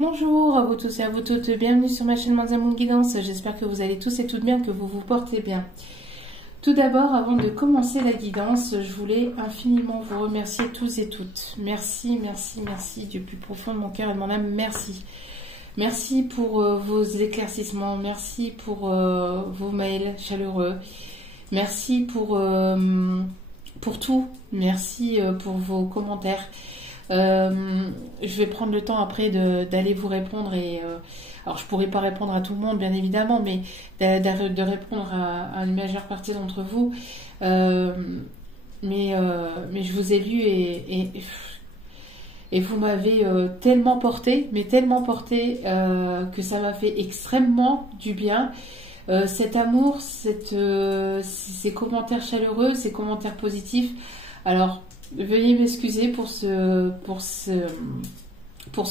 Bonjour à vous tous et à vous toutes, bienvenue sur ma chaîne Manzamoun Guidance, j'espère que vous allez tous et toutes bien, que vous vous portez bien. Tout d'abord, avant de commencer la guidance, je voulais infiniment vous remercier tous et toutes. Merci, merci, merci du plus profond de mon cœur et de mon âme, merci. Merci pour vos éclaircissements, merci pour vos mails chaleureux, merci pour tout, merci pour vos commentaires. Je vais prendre le temps après d'aller vous répondre et alors je pourrais pas répondre à tout le monde bien évidemment, mais de répondre à une majeure partie d'entre vous. Mais je vous ai lu et vous m'avez tellement porté, mais tellement porté que ça m'a fait extrêmement du bien. Cet amour, ces commentaires chaleureux, ces commentaires positifs. Alors veuillez m'excuser pour ce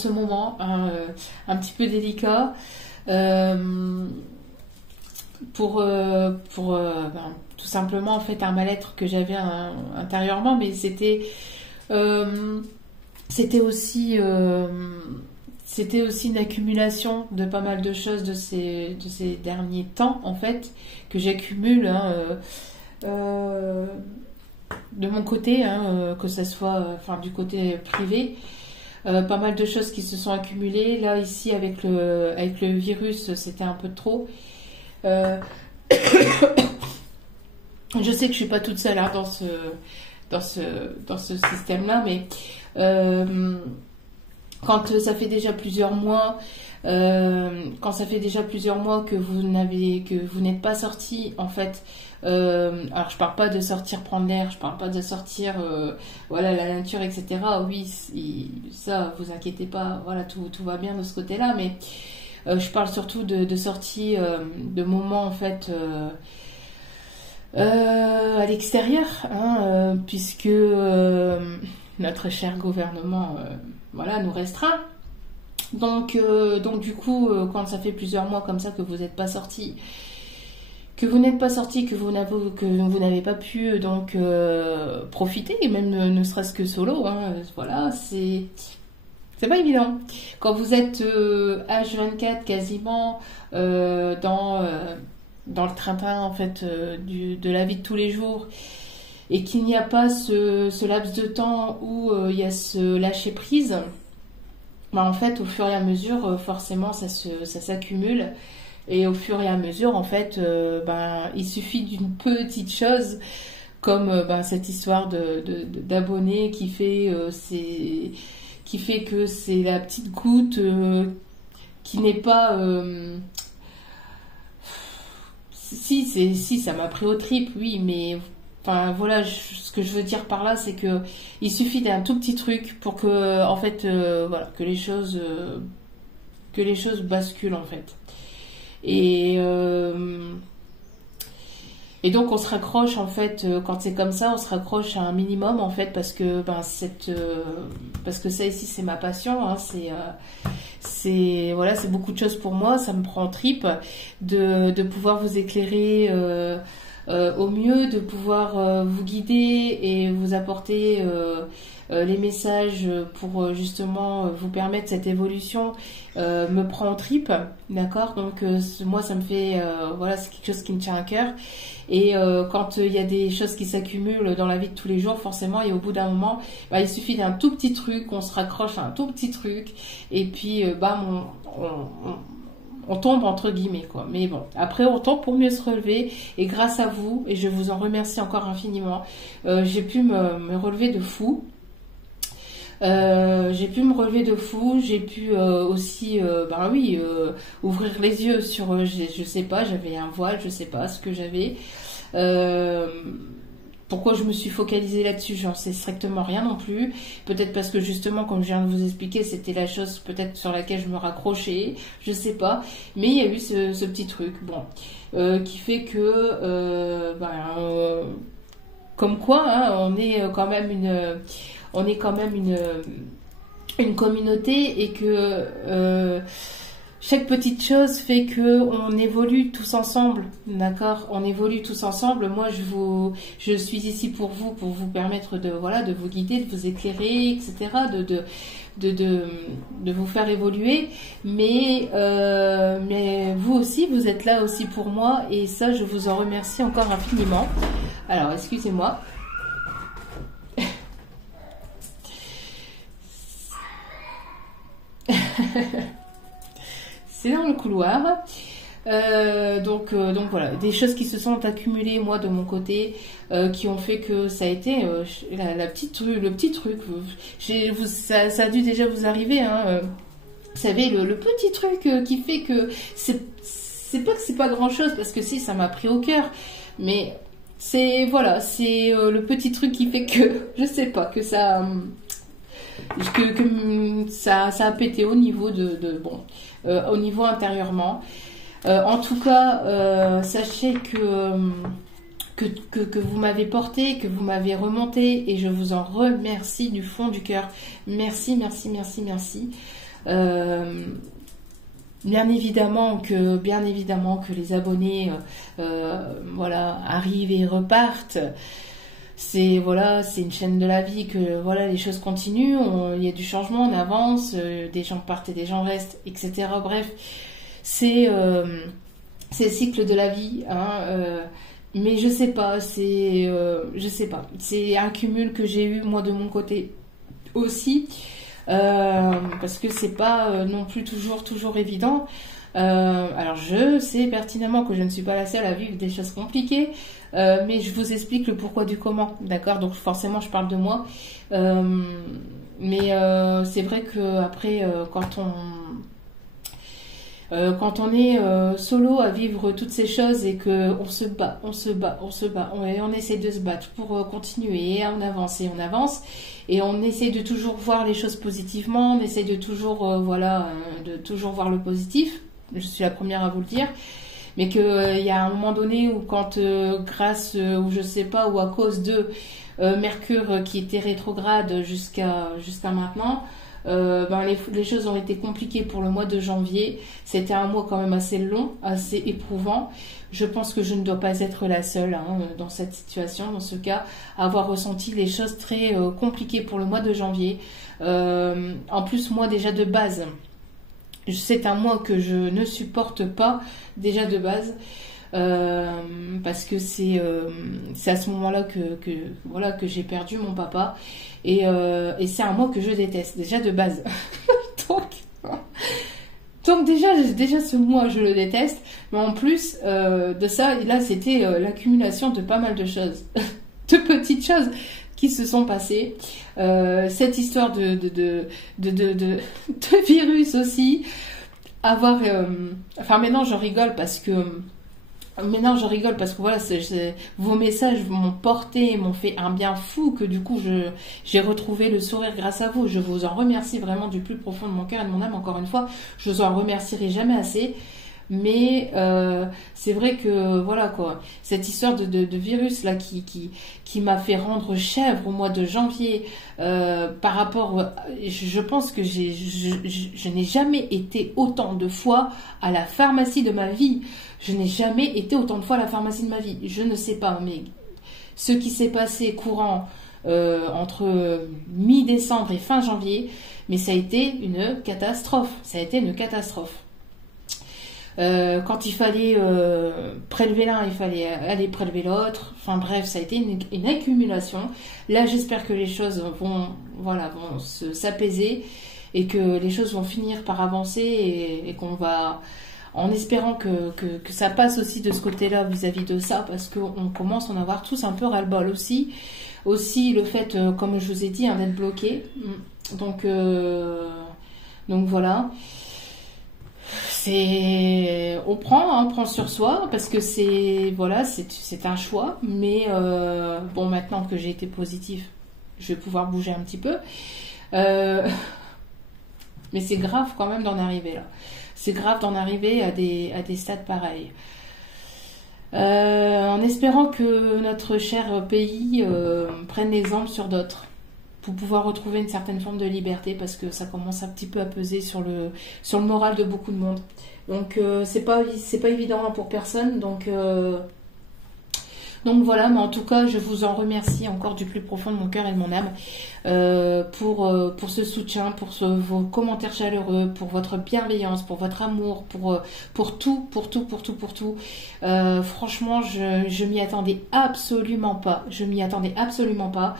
moment un petit peu délicat, tout simplement en fait un mal-être que j'avais intérieurement, mais c'était aussi une accumulation de pas mal de choses de ces derniers temps en fait que j'accumule. De mon côté, que ce soit du côté privé, pas mal de choses qui se sont accumulées. Là, ici, avec le virus, c'était un peu trop. Je sais que je suis pas toute seule dans ce système-là, mais quand ça fait déjà plusieurs mois, que vous n'êtes pas sorti, en fait. Alors je parle pas de sortir prendre l'air, je parle pas de sortir la nature, etc. Oui, ça vous inquiétez pas, voilà, tout va bien de ce côté-là, mais je parle surtout de sorties, de moments en fait à l'extérieur, puisque notre cher gouvernement nous restreint. Donc du coup, quand ça fait plusieurs mois comme ça que vous n'êtes pas sortis, que vous n'avez pas pu donc profiter, et même ne serait-ce que solo, voilà, c'est pas évident. Quand vous êtes H24 quasiment dans le train-train en fait de la vie de tous les jours, et qu'il n'y a pas ce laps de temps où il y a ce lâcher prise, en fait au fur et à mesure forcément ça s'accumule. Et au fur et à mesure, en fait, il suffit d'une petite chose, comme cette histoire d'abonnés qui fait que c'est la petite goutte qui n'est pas. Si, ça m'a pris aux tripes, oui, mais voilà, ce que je veux dire par là, c'est que il suffit d'un tout petit truc pour que, en fait, que les choses basculent, en fait. Et donc on se raccroche en fait quand c'est comme ça, on se raccroche à un minimum en fait parce que ça ici c'est ma passion, c'est beaucoup de choses pour moi, ça me prend en tripes de pouvoir vous éclairer au mieux, de pouvoir vous guider et vous apporter les messages pour justement vous permettre cette évolution me prend en tripes, d'accord. Donc moi ça me fait c'est quelque chose qui me tient à cœur, et quand il y a des choses qui s'accumulent dans la vie de tous les jours, forcément, et au bout d'un moment il suffit d'un tout petit truc, on se raccroche à un tout petit truc, et puis on tombe entre guillemets quoi. Mais bon, après on tombe pour mieux se relever, et grâce à vous, et je vous en remercie encore infiniment, j'ai pu me relever de fou. J'ai pu aussi ouvrir les yeux sur je sais pas, j'avais un voile, je sais pas ce que j'avais, pourquoi je me suis focalisée là-dessus, j'en sais strictement rien non plus. Peut-être parce que justement, comme je viens de vous expliquer, c'était la chose peut-être sur laquelle je me raccrochais, je sais pas. Mais il y a eu ce petit truc, qui fait que, comme quoi, on est quand même une communauté, et que chaque petite chose fait que on évolue tous ensemble, d'accord? On évolue tous ensemble. Moi, je suis ici pour vous permettre de, voilà, de vous guider, de vous éclairer, etc., de vous faire évoluer. Mais vous aussi, vous êtes là aussi pour moi, et ça, je vous en remercie encore infiniment. Alors, excusez-moi. C'est dans le couloir. Donc voilà, des choses qui se sont accumulées moi de mon côté, qui ont fait que ça a été le petit truc. Ça a dû déjà vous arriver, hein. Vous savez, le petit truc qui fait que c'est pas que c'est pas grand chose, parce que si, ça m'a pris au cœur, mais c'est voilà, c'est le petit truc qui fait que je sais pas, que ça ça a pété au niveau au niveau intérieurement. En tout cas, sachez que vous m'avez porté, que vous m'avez remonté, et je vous en remercie du fond du cœur. Merci, merci, merci, merci. Bien évidemment que les abonnés voilà, arrivent et repartent. C'est une chaîne de la vie, que voilà, les choses continuent, il y a du changement, on avance, des gens partent et des gens restent, etc. Bref, c'est le cycle de la vie, hein, mais je sais pas, c'est un cumul que j'ai eu moi de mon côté aussi, parce que c'est pas non plus toujours évident. Alors je sais pertinemment que je ne suis pas la seule à vivre des choses compliquées, mais je vous explique le pourquoi du comment, d'accord? Donc forcément je parle de moi, mais c'est vrai que après quand on est solo à vivre toutes ces choses, et que on se bat, on essaie de se battre pour continuer, on avance, et on essaie de toujours voir les choses positivement, on essaie de toujours de toujours voir le positif. Je suis la première à vous le dire, mais que il y a un moment donné où quand grâce ou je sais pas, ou à cause de Mercure qui était rétrograde jusqu'à maintenant, les choses ont été compliquées pour le mois de janvier. C'était un mois quand même assez long, assez éprouvant. Je pense que je ne dois pas être la seule, hein, dans cette situation, dans ce cas, à avoir ressenti les choses très compliquées pour le mois de janvier. En plus, moi déjà de base, c'est un mois que je ne supporte pas déjà de base, parce que c'est à ce moment-là que j'ai perdu mon papa, et c'est un mois que je déteste déjà de base. donc déjà ce mois je le déteste, mais en plus de ça, là c'était l'accumulation de pas mal de choses, de petites choses qui se sont passées, cette histoire de virus aussi, maintenant je rigole parce que voilà, vos messages m'ont porté, m'ont fait un bien fou, que du coup j'ai retrouvé le sourire grâce à vous. Je vous en remercie vraiment du plus profond de mon cœur et de mon âme, encore une fois. Je vous en remercierai jamais assez. Mais c'est vrai que voilà quoi, cette histoire de virus là qui m'a fait rendre chèvre au mois de janvier, par rapport, je pense que je n'ai jamais été autant de fois à la pharmacie de ma vie. Je n'ai jamais été autant de fois à la pharmacie de ma vie. Je ne sais pas, mais ce qui s'est passé courant entre mi-décembre et fin janvier, mais ça a été une catastrophe. Quand il fallait prélever l'un, il fallait aller prélever l'autre. Enfin bref, ça a été une accumulation. Là, j'espère que les choses vont s'apaiser, et que les choses vont finir par avancer, et qu'on va, en espérant que ça passe aussi de ce côté-là vis-à-vis de ça, parce qu'on commence à en avoir tous un peu ras-le-bol aussi. Aussi le fait, comme je vous ai dit, d'être bloqué. Donc voilà. On prend sur soi, parce que c'est un choix, mais maintenant que j'ai été positif, je vais pouvoir bouger un petit peu, mais c'est grave quand même d'en arriver là, c'est grave d'en arriver à des stades pareils, en espérant que notre cher pays prenne l'exemple sur d'autres, pour pouvoir retrouver une certaine forme de liberté, parce que ça commence un petit peu à peser sur le moral de beaucoup de monde. Donc c'est pas évident hein, pour personne. Donc voilà, mais en tout cas, je vous en remercie encore du plus profond de mon cœur et de mon âme pour ce soutien, vos commentaires chaleureux, pour votre bienveillance, pour votre amour, pour tout. Franchement, je m'y attendais absolument pas.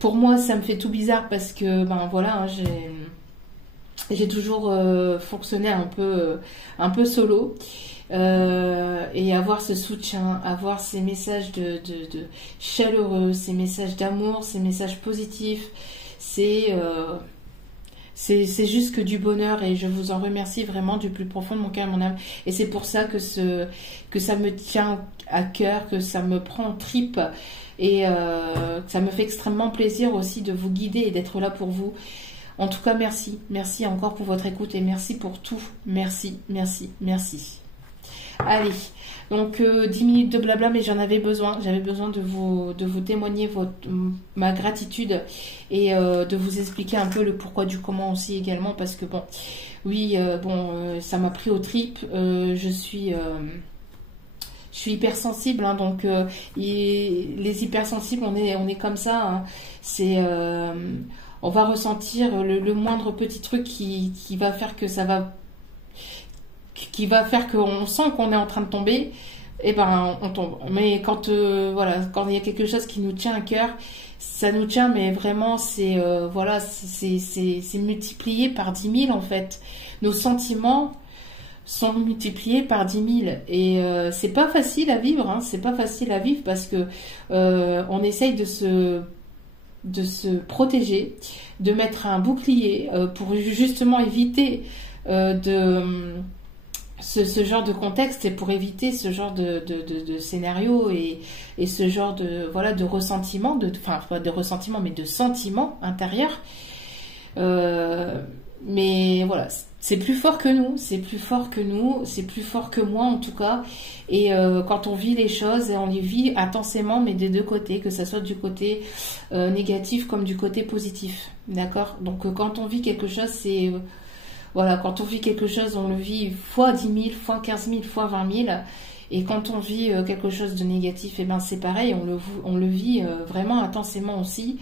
Pour moi, ça me fait tout bizarre parce que, ben voilà, hein, j'ai toujours fonctionné un peu solo. Et avoir ce soutien, avoir ces messages de chaleureux, ces messages d'amour, ces messages positifs, c'est juste que du bonheur, et je vous en remercie vraiment du plus profond de mon cœur et de mon âme. Et c'est pour ça que ça me tient à cœur, que ça me prend en tripes, et que ça me fait extrêmement plaisir aussi de vous guider et d'être là pour vous. En tout cas, merci. Merci encore pour votre écoute et merci pour tout. Merci. Allez, donc 10 minutes de blabla, mais j'en avais besoin. J'avais besoin de vous témoigner ma gratitude et de vous expliquer un peu le pourquoi du comment aussi également, parce que bon, oui, ça m'a pris aux tripes. Je suis hypersensible, hein, donc les hypersensibles, on est comme ça. Hein, on va ressentir le moindre petit truc qui va faire que ça va. Qui va faire qu'on sent qu'on est en train de tomber, et ben on tombe. Mais quand il y a quelque chose qui nous tient à cœur, ça nous tient, mais vraiment c'est multiplié par 10 000 en fait. Nos sentiments sont multipliés par 10 000 et c'est pas facile à vivre, hein, parce que on essaye de se protéger, de mettre un bouclier pour justement éviter ce genre de contexte, et pour éviter ce genre de scénario et ce genre de ressentiment, pas de ressentiment mais de sentiment intérieur. Mais voilà, c'est plus fort que nous, c'est plus fort que moi en tout cas. Et quand on vit les choses, et on les vit intensément, mais des deux côtés, que ça soit du côté négatif comme du côté positif, d'accord. Donc quand on vit quelque chose, quand on vit quelque chose, on le vit fois 10 000, fois 15 000, fois 20 000. Et quand on vit quelque chose de négatif, et ben c'est pareil, on le vit vraiment intensément aussi.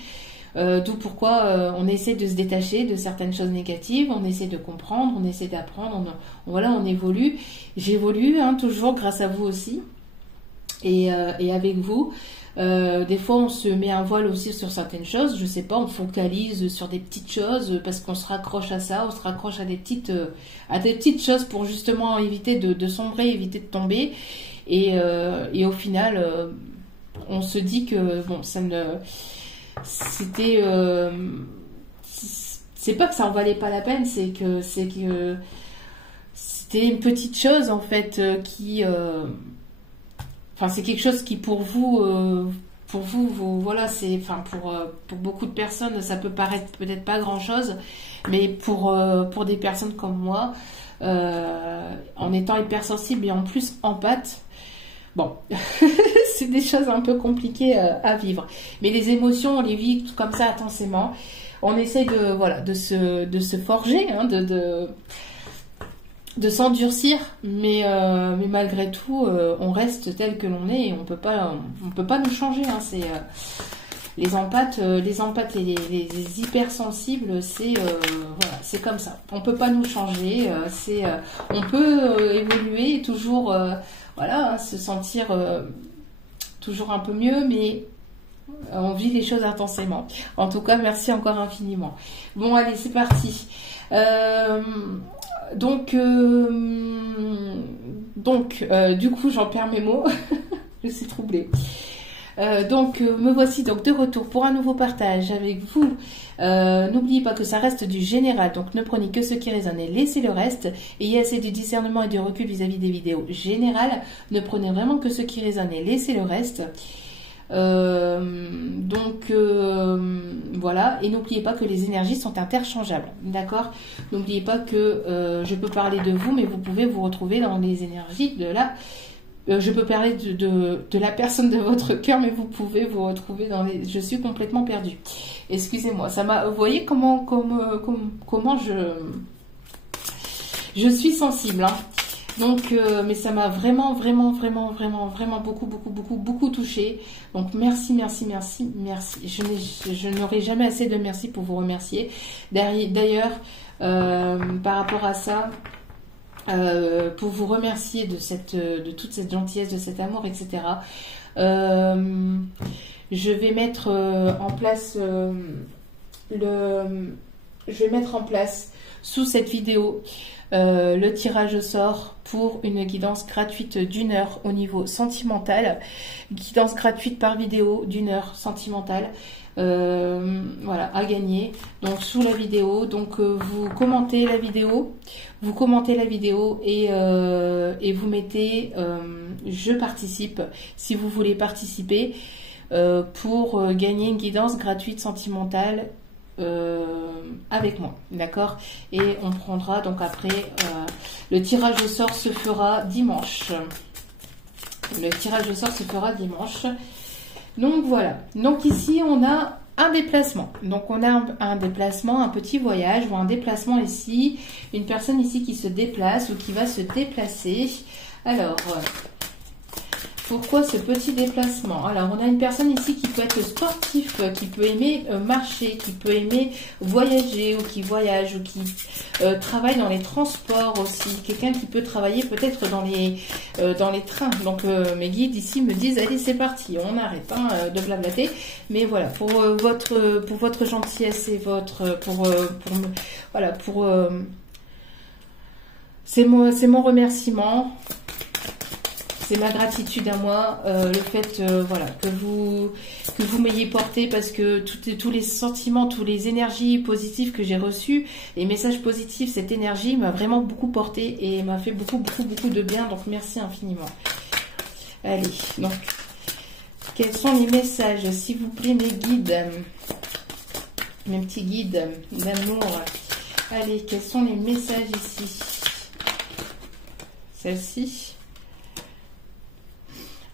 D'où pourquoi on essaie de se détacher de certaines choses négatives, on essaie de comprendre, on essaie d'apprendre, on évolue. J'évolue hein, toujours grâce à vous aussi et avec vous. Des fois on se met un voile aussi sur certaines choses, je sais pas, on focalise sur des petites choses parce qu'on se raccroche à ça, on se raccroche à des petites choses pour justement éviter de sombrer, éviter de tomber, et au final on se dit que bon, c'est pas que ça en valait pas la peine, c'est que c'était une petite chose en fait c'est quelque chose qui pour vous voilà, pour beaucoup de personnes, ça peut paraître peut-être pas grand-chose, mais pour des personnes comme moi, en étant hypersensible et en plus empathe, bon, c'est des choses un peu compliquées à vivre. Mais les émotions, on les vit comme ça intensément. On essaie de se forger, hein, de s'endurcir, mais malgré tout on reste tel que l'on est, et on peut pas nous changer, hein. C'est les empathes et les hypersensibles, c'est comme ça, on peut pas nous changer, on peut évoluer et toujours se sentir toujours un peu mieux, mais on vit les choses intensément. En tout cas, merci encore infiniment. Bon, allez, c'est parti. Donc, du coup, j'en perds mes mots. Je suis troublée. Me voici donc de retour pour un nouveau partage avec vous. N'oubliez pas que ça reste du général, donc ne prenez que ce qui résonne et laissez le reste. Ayez assez de discernement et de recul vis-à-vis des vidéos générales. Ne prenez vraiment que ce qui résonne et laissez le reste. Voilà, et n'oubliez pas que les énergies sont interchangeables, d'accord. N'oubliez pas que je peux parler de vous, mais vous pouvez vous retrouver dans les énergies de la Je peux parler de la personne de votre cœur, mais vous pouvez vous retrouver dans les... Je suis complètement perdue. Excusez-moi, ça m'a... Vous voyez comment je suis sensible, hein. Donc, mais ça m'a vraiment beaucoup touchée. Donc, merci. Je n'aurai jamais assez de merci pour vous remercier. D'ailleurs, par rapport à ça, pour vous remercier de toute cette gentillesse, de cet amour, etc. Je vais mettre en place sous cette vidéo le tirage au sort pour une guidance gratuite d'1 heure au niveau sentimental, guidance gratuite par vidéo d'1 heure sentimentale, voilà, à gagner. Donc sous la vidéo, donc vous commentez la vidéo et vous mettez je participe si vous voulez participer pour gagner une guidance gratuite sentimentale avec moi, d'accord? Et on prendra donc après le tirage au sort se fera dimanche. Le tirage au sort se fera dimanche. Donc voilà. Donc ici on a un déplacement. Donc on a un déplacement, un petit voyage ou un déplacement ici. Une personne ici qui se déplace ou qui va se déplacer. Alors, pourquoi ce petit déplacement? Alors, on a une personne ici qui peut être sportif, qui peut aimer marcher, qui peut aimer voyager ou qui voyage ou qui travaille dans les transports aussi. Quelqu'un qui peut travailler peut-être dans les trains. Donc, mes guides ici me disent, allez, c'est parti, on arrête de blablater. Mais voilà, pour votre gentillesse et c'est mon remerciement. C'est ma gratitude à moi, le fait voilà, que vous m'ayez porté, parce que tous les sentiments, toutes les énergies positives que j'ai reçues, les messages positifs, cette énergie m'a vraiment beaucoup porté et m'a fait beaucoup de bien. Donc merci infiniment. Allez, donc quels sont les messages, s'il vous plaît, mes guides, mes petits guides d'amour. Allez, quels sont les messages ici? Celle-ci.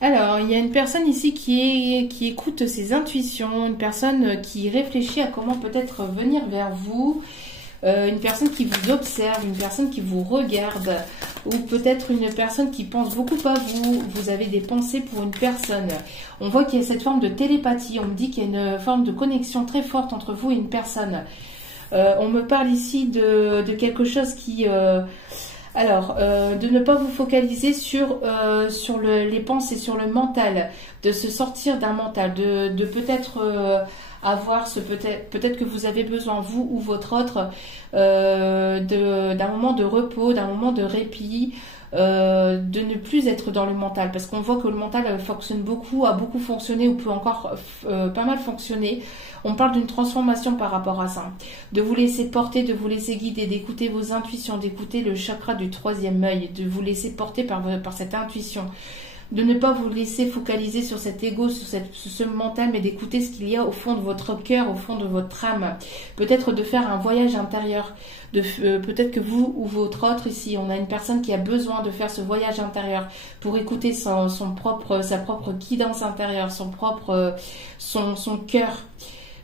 Alors, il y a une personne ici qui écoute ses intuitions, une personne qui réfléchit à comment peut-être venir vers vous, une personne qui vous observe, une personne qui vous regarde, ou peut-être une personne qui pense beaucoup à vous. Vous avez des pensées pour une personne. On voit qu'il y a cette forme de télépathie, on me dit qu'il y a une forme de connexion très forte entre vous et une personne. On me parle ici de quelque chose qui... Alors, de ne pas vous focaliser sur les pensées, sur le mental, de se sortir d'un mental, de peut-être avoir peut-être que vous avez besoin, vous ou votre autre, d'un moment de repos, d'un moment de répit, de ne plus être dans le mental, parce qu'on voit que le mental fonctionne beaucoup, a beaucoup fonctionné ou peut encore pas mal fonctionner. On parle d'une transformation par rapport à ça, de vous laisser porter, de vous laisser guider, d'écouter vos intuitions, d'écouter le chakra du 3e œil, de vous laisser porter par cette intuition, de ne pas vous laisser focaliser sur cet ego, sur ce mental, mais d'écouter ce qu'il y a au fond de votre cœur, au fond de votre âme. Peut-être de faire un voyage intérieur. Peut-être que vous ou votre autre ici, on a une personne qui a besoin de faire ce voyage intérieur pour écouter sa propre guidance intérieure, son cœur.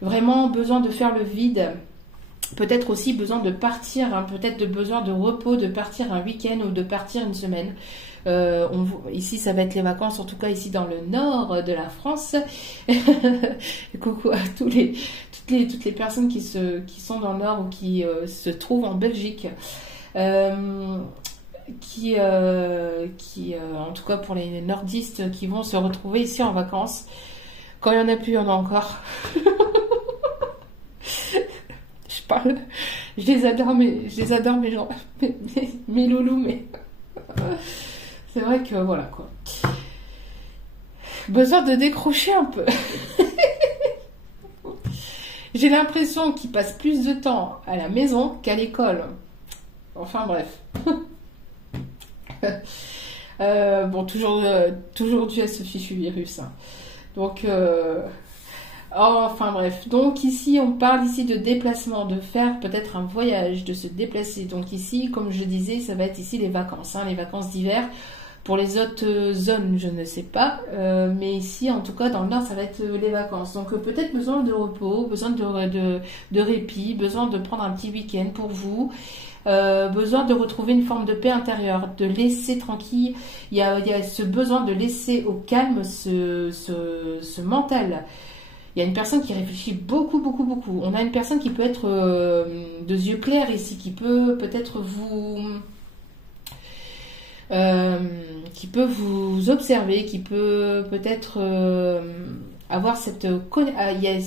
Vraiment besoin de faire le vide. Peut-être aussi besoin de partir, peut-être besoin de repos, de partir un week-end ou de partir une semaine. Ici, ça va être les vacances, en tout cas ici dans le nord de la France. Coucou à toutes les personnes qui sont dans le nord ou qui se trouvent en Belgique. En tout cas pour les nordistes qui vont se retrouver ici en vacances. Quand il n'y en a plus, il y en a encore. Je les adore, mes loulous, mais c'est vrai que voilà quoi. Besoin de décrocher un peu. J'ai l'impression qu'ils passent plus de temps à la maison qu'à l'école. Enfin bref. Bon, toujours dû à ce fichu virus. Hein. Donc... enfin bref, donc ici on parle ici de déplacement, de faire peut-être un voyage, de se déplacer. Donc ici, comme je disais, ça va être ici les vacances d'hiver. Pour les autres zones, je ne sais pas. Mais ici, en tout cas, dans le Nord, ça va être les vacances. Donc peut-être besoin de repos, besoin de répit, besoin de prendre un petit week-end pour vous. Besoin de retrouver une forme de paix intérieure, de laisser tranquille. Il y a ce besoin de laisser au calme ce mental. Il y a une personne qui réfléchit beaucoup, beaucoup, beaucoup. On a une personne qui peut être de yeux clairs ici, qui peut peut-être qui peut vous observer, qui peut peut-être avoir il y a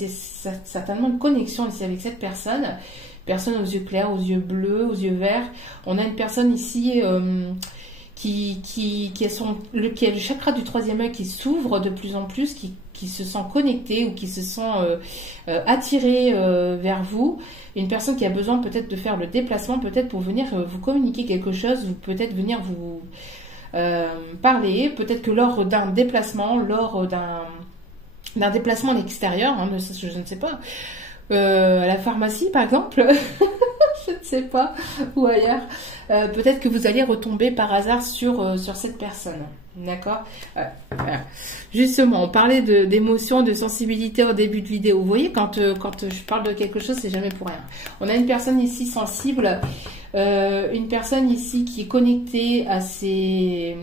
certainement une connexion ici avec cette personne. Personne aux yeux clairs, aux yeux bleus, aux yeux verts. On a une personne ici qui a le chakra du troisième œil qui s'ouvre de plus en plus, qui se sent connecté ou qui se sent attiré vers vous. Une personne qui a besoin peut-être de faire le déplacement, peut-être pour venir vous communiquer quelque chose, ou peut-être venir vous parler. Peut-être que lors d'un déplacement, d'un déplacement à l'extérieur, hein, je ne sais pas, à la pharmacie par exemple, je ne sais pas, ou ailleurs, peut-être que vous allez retomber par hasard sur cette personne. D'accord. Voilà. Justement, on parlait d'émotion, de sensibilité au début de vidéo. Vous voyez, quand je parle de quelque chose, c'est jamais pour rien. On a une personne ici sensible, une personne ici qui est connectée à ses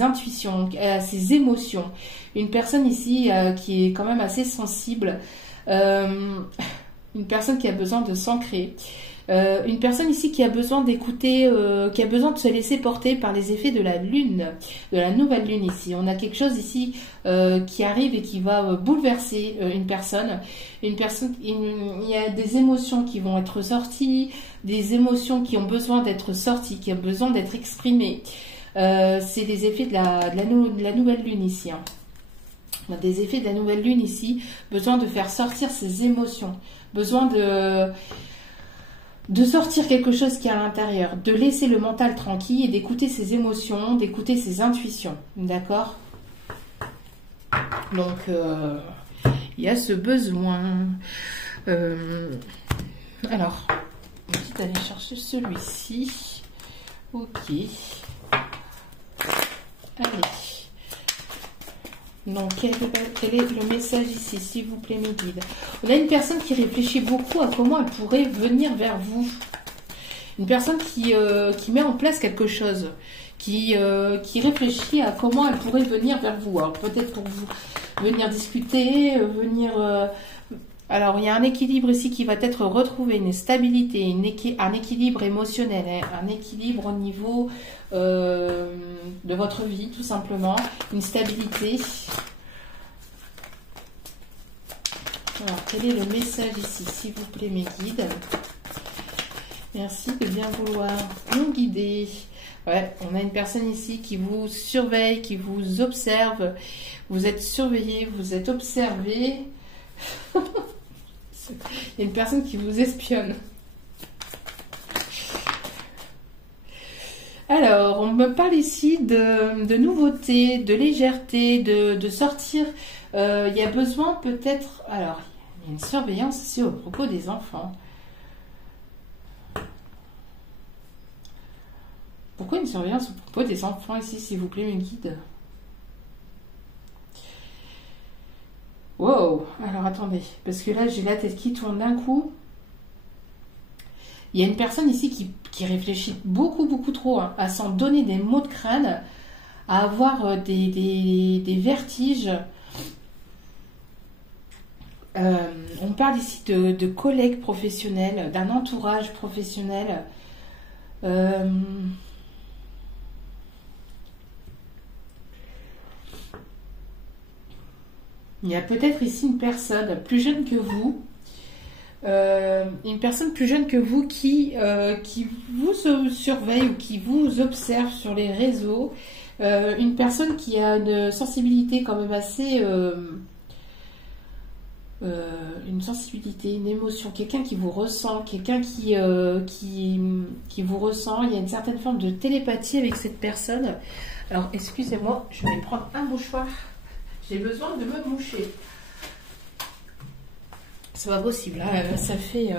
intuitions, à ses émotions. Une personne ici qui est quand même assez sensible. Une personne qui a besoin de s'ancrer. Une personne ici qui a besoin d'écouter, qui a besoin de se laisser porter par les effets de la lune, de la nouvelle lune ici. On a quelque chose ici qui arrive et qui va bouleverser une personne. Il y a des émotions qui vont être sorties, des émotions qui ont besoin d'être sorties, qui ont besoin d'être exprimées. C'est des effets de la nouvelle lune ici. Hein. On a des effets de la nouvelle lune ici, besoin de faire sortir ses émotions, besoin de sortir quelque chose qui est à l'intérieur, de laisser le mental tranquille et d'écouter ses émotions, d'écouter ses intuitions, d'accord? Donc, il y a ce besoin. Alors, on va aller chercher celui-ci. Ok. Allez. Donc, quel est le message ici, s'il vous plaît, mes guides? On a une personne qui réfléchit beaucoup à comment elle pourrait venir vers vous. Une personne qui met en place quelque chose, qui réfléchit à comment elle pourrait venir vers vous. Alors, peut-être pour vous venir discuter, alors, il y a un équilibre ici qui va être retrouvé, une stabilité, un équilibre émotionnel, hein, un équilibre au niveau de votre vie, tout simplement, une stabilité. Alors, quel est le message ici, s'il vous plaît, mes guides? Merci de bien vouloir nous guider. Ouais, on a une personne ici qui vous surveille, qui vous observe. Vous êtes surveillé, vous êtes observé. Il y a une personne qui vous espionne. Alors, on me parle ici de nouveautés, de légèreté, de sortir. Il y a besoin peut-être... Alors, il y a une surveillance ici au propos des enfants. Pourquoi une surveillance au propos des enfants ici, s'il vous plaît, mes guides? Wow, alors attendez, parce que là j'ai la tête qui tourne d'un coup. Il y a une personne ici qui réfléchit beaucoup, beaucoup trop, hein, à s'en donner des maux de crâne, à avoir des vertiges. On parle ici de collègues professionnels, d'un entourage professionnel. Il y a peut-être ici une personne plus jeune que vous, qui vous surveille ou qui vous observe sur les réseaux, une personne qui a une sensibilité quand même assez, une sensibilité, une émotion, quelqu'un qui vous ressent, quelqu'un qui vous ressent. Il y a une certaine forme de télépathie avec cette personne. Alors excusez-moi, je vais prendre un mouchoir. J'ai besoin de me moucher. C'est pas possible, hein, ça fait...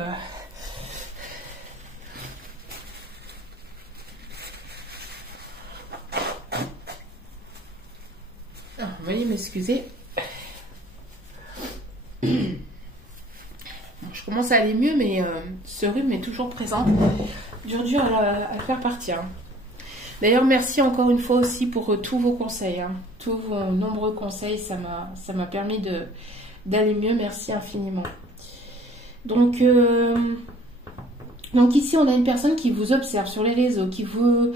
Veuillez m'excuser. Je commence à aller mieux, mais ce rhume est toujours présent. Dur à le faire partir. D'ailleurs, merci encore une fois aussi pour tous vos conseils. Hein. Tous vos nombreux conseils, ça m'a permis d'aller mieux. Merci infiniment. Donc ici, on a une personne qui vous observe sur les réseaux, qui peut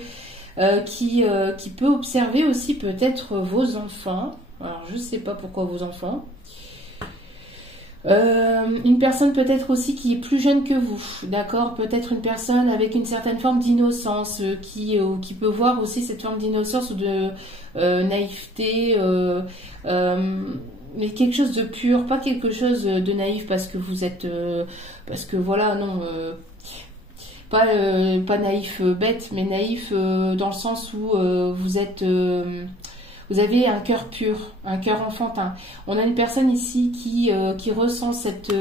observer aussi peut-être vos enfants. Alors, je ne sais pas pourquoi vos enfants. Une personne peut-être aussi qui est plus jeune que vous, d'accord? Peut-être une personne avec une certaine forme d'innocence qui peut voir aussi cette forme d'innocence ou de naïveté, mais quelque chose de pur, pas quelque chose de naïf parce que vous êtes, parce que voilà, non, pas naïf bête, mais naïf dans le sens où vous avez un cœur pur, un cœur enfantin. On a une personne ici qui ressent cette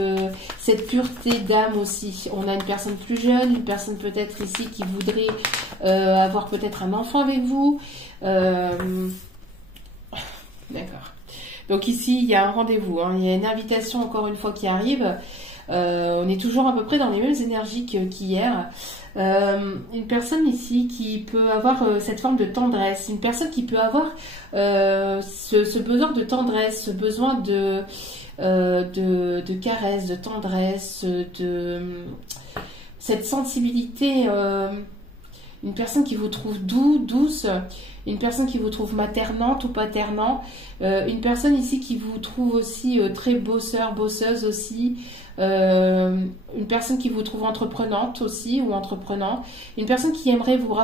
pureté d'âme aussi. On a une personne plus jeune, une personne peut-être ici qui voudrait avoir peut-être un enfant avec vous. D'accord. Donc ici, il y a un rendez-vous. Hein. Il y a une invitation encore une fois qui arrive. On est toujours à peu près dans les mêmes énergies qu'hier. Une personne ici qui peut avoir cette forme de tendresse, une personne qui peut avoir ce besoin de tendresse, ce besoin de caresse, de tendresse, de cette sensibilité, une personne qui vous trouve douce, une personne qui vous trouve maternante ou paternant, une personne ici qui vous trouve aussi très bosseuse aussi, une personne qui vous trouve entreprenante aussi ou entreprenant, une personne qui aimerait vous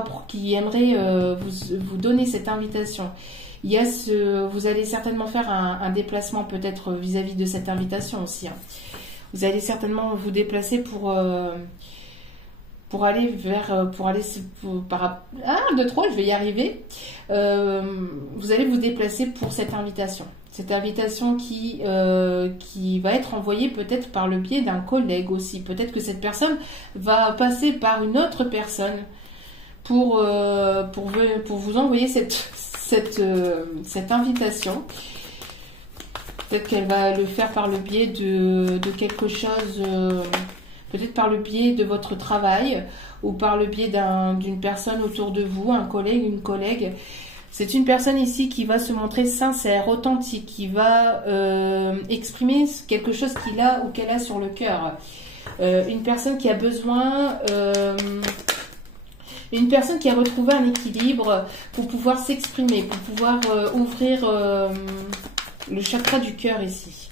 donner cette invitation. Vous allez certainement faire un déplacement peut-être vis-à-vis de cette invitation aussi. Hein. Vous allez certainement vous déplacer pour aller vers, je vais y arriver. Vous allez vous déplacer pour cette invitation. Cette invitation qui va être envoyée peut-être par le biais d'un collègue aussi. Peut-être que cette personne va passer par une autre personne pour vous envoyer cette invitation. Peut-être qu'elle va le faire par le biais de quelque chose, peut-être par le biais de votre travail ou par le biais d'une personne autour de vous, un collègue, une collègue. C'est une personne ici qui va se montrer sincère, authentique, qui va exprimer quelque chose qu'il a ou qu'elle a sur le cœur. Une personne qui a besoin, une personne qui a retrouvé un équilibre pour pouvoir s'exprimer, pour pouvoir ouvrir le chakra du cœur ici.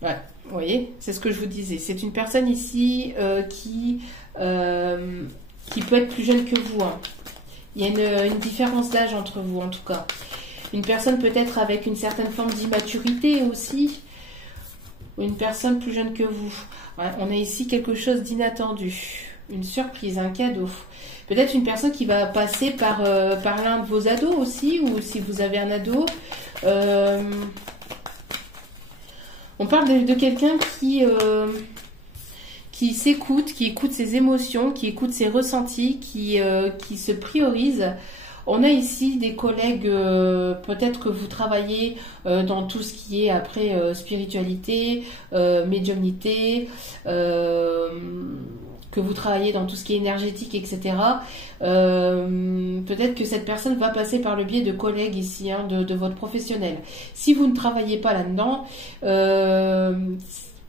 Ouais, vous voyez, c'est ce que je vous disais. C'est une personne ici qui peut être plus jeune que vous. Hein. Il y a une différence d'âge entre vous, en tout cas. Une personne peut-être avec une certaine forme d'immaturité aussi. Ou une personne plus jeune que vous. Ouais, on a ici quelque chose d'inattendu. Une surprise, un cadeau. Peut-être une personne qui va passer par l'un de vos ados aussi, ou si vous avez un ado. On parle de quelqu'un qui s'écoute, qui écoute ses émotions, qui écoute ses ressentis, qui se priorise. On a ici des collègues, peut-être que vous travaillez dans tout ce qui est après spiritualité, médiumnité, que vous travaillez dans tout ce qui est énergétique, etc. Peut-être que cette personne va passer par le biais de collègues ici, hein, de votre professionnel. Si vous ne travaillez pas là-dedans,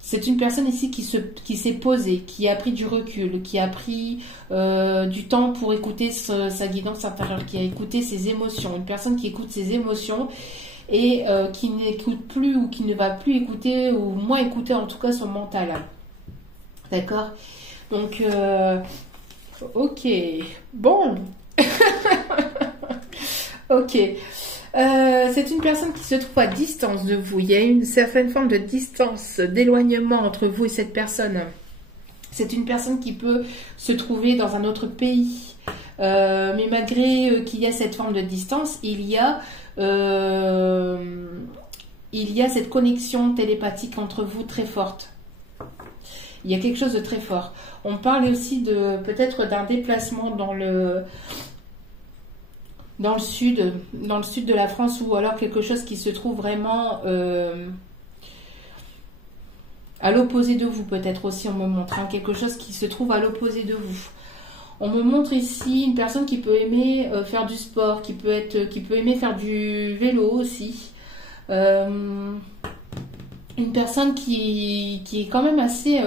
c'est une personne ici qui s'est posée, qui a pris du recul, qui a pris du temps pour écouter sa guidance intérieure, qui a écouté ses émotions. Une personne qui écoute ses émotions et qui n'écoute plus ou qui ne va plus écouter ou moins écouter en tout cas son mental. D'accord ? Donc, ok, bon, ok. C'est une personne qui se trouve à distance de vous. Il y a une certaine forme de distance, d'éloignement entre vous et cette personne. C'est une personne qui peut se trouver dans un autre pays. Mais malgré qu'il y a cette forme de distance, il y a cette connexion télépathique entre vous très forte. Il y a quelque chose de très fort. On parle aussi peut-être d'un déplacement dans le sud de la France, ou alors quelque chose qui se trouve vraiment à l'opposé de vous, peut-être aussi on me montre, hein, quelque chose qui se trouve à l'opposé de vous. On me montre ici une personne qui peut aimer faire du sport, qui peut aimer faire du vélo aussi. Une personne qui est quand même assez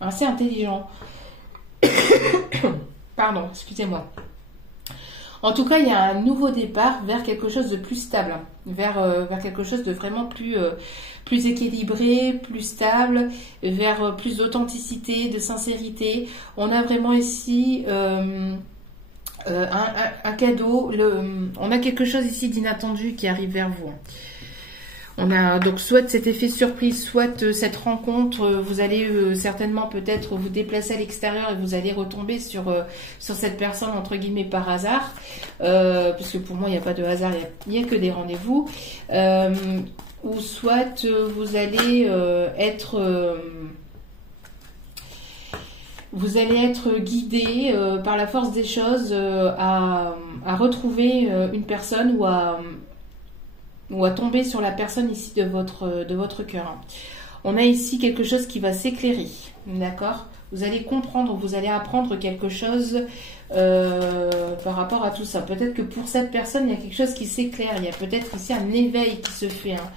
intelligent. Pardon, excusez-moi. En tout cas, il y a un nouveau départ vers quelque chose de plus stable, vers quelque chose de vraiment plus équilibré, plus stable, vers plus d'authenticité, de sincérité. On a vraiment ici un cadeau, on a quelque chose ici d'inattendu qui arrive vers vous. On a donc soit cet effet surprise, soit cette rencontre, vous allez certainement peut-être vous déplacer à l'extérieur et vous allez retomber sur cette personne entre guillemets par hasard, parce que pour moi il n'y a pas de hasard, il n'y a que des rendez-vous, ou soit vous allez être guidé par la force des choses à retrouver une personne ou à tomber sur la personne ici de votre cœur. On a ici quelque chose qui va s'éclairer, d'accord? Vous allez comprendre, vous allez apprendre quelque chose par rapport à tout ça. Peut-être que pour cette personne, il y a quelque chose qui s'éclaire, il y a peut-être ici un éveil qui se fait. Hein.